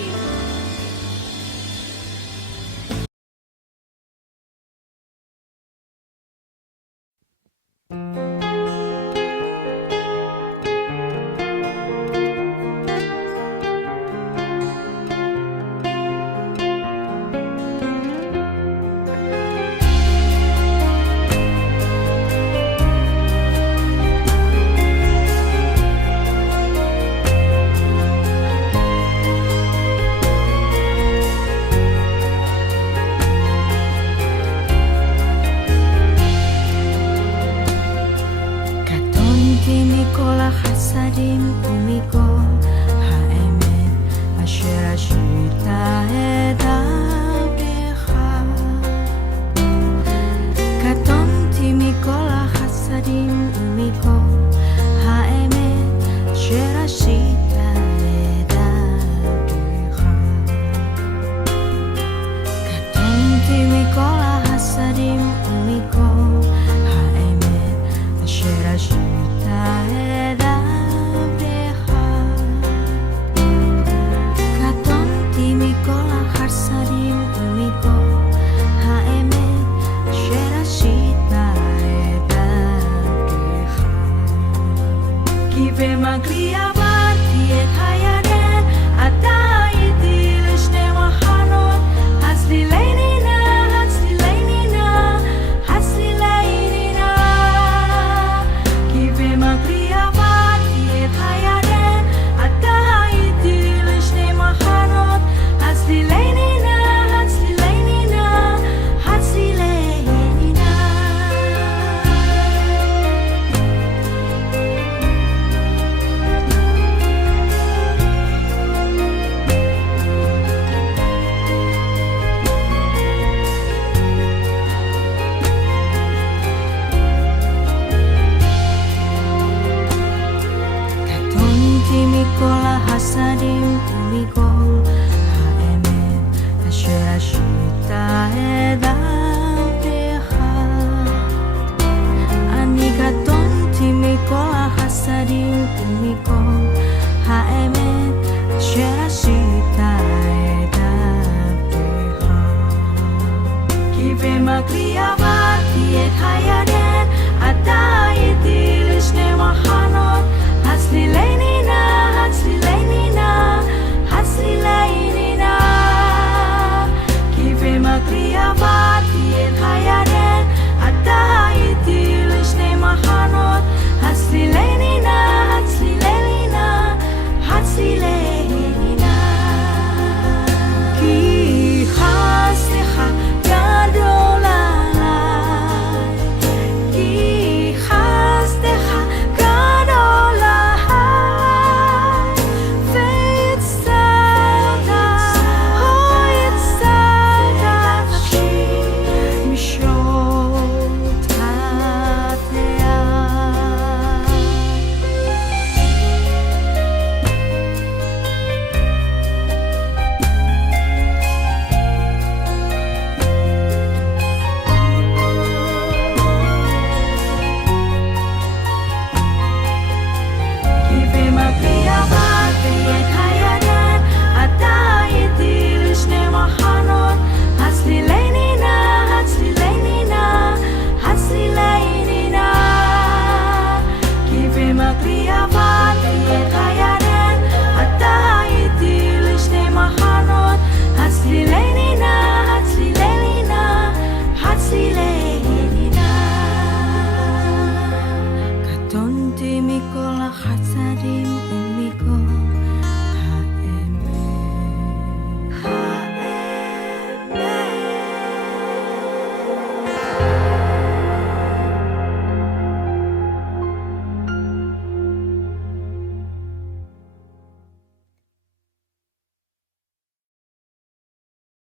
Satria Van Vietnam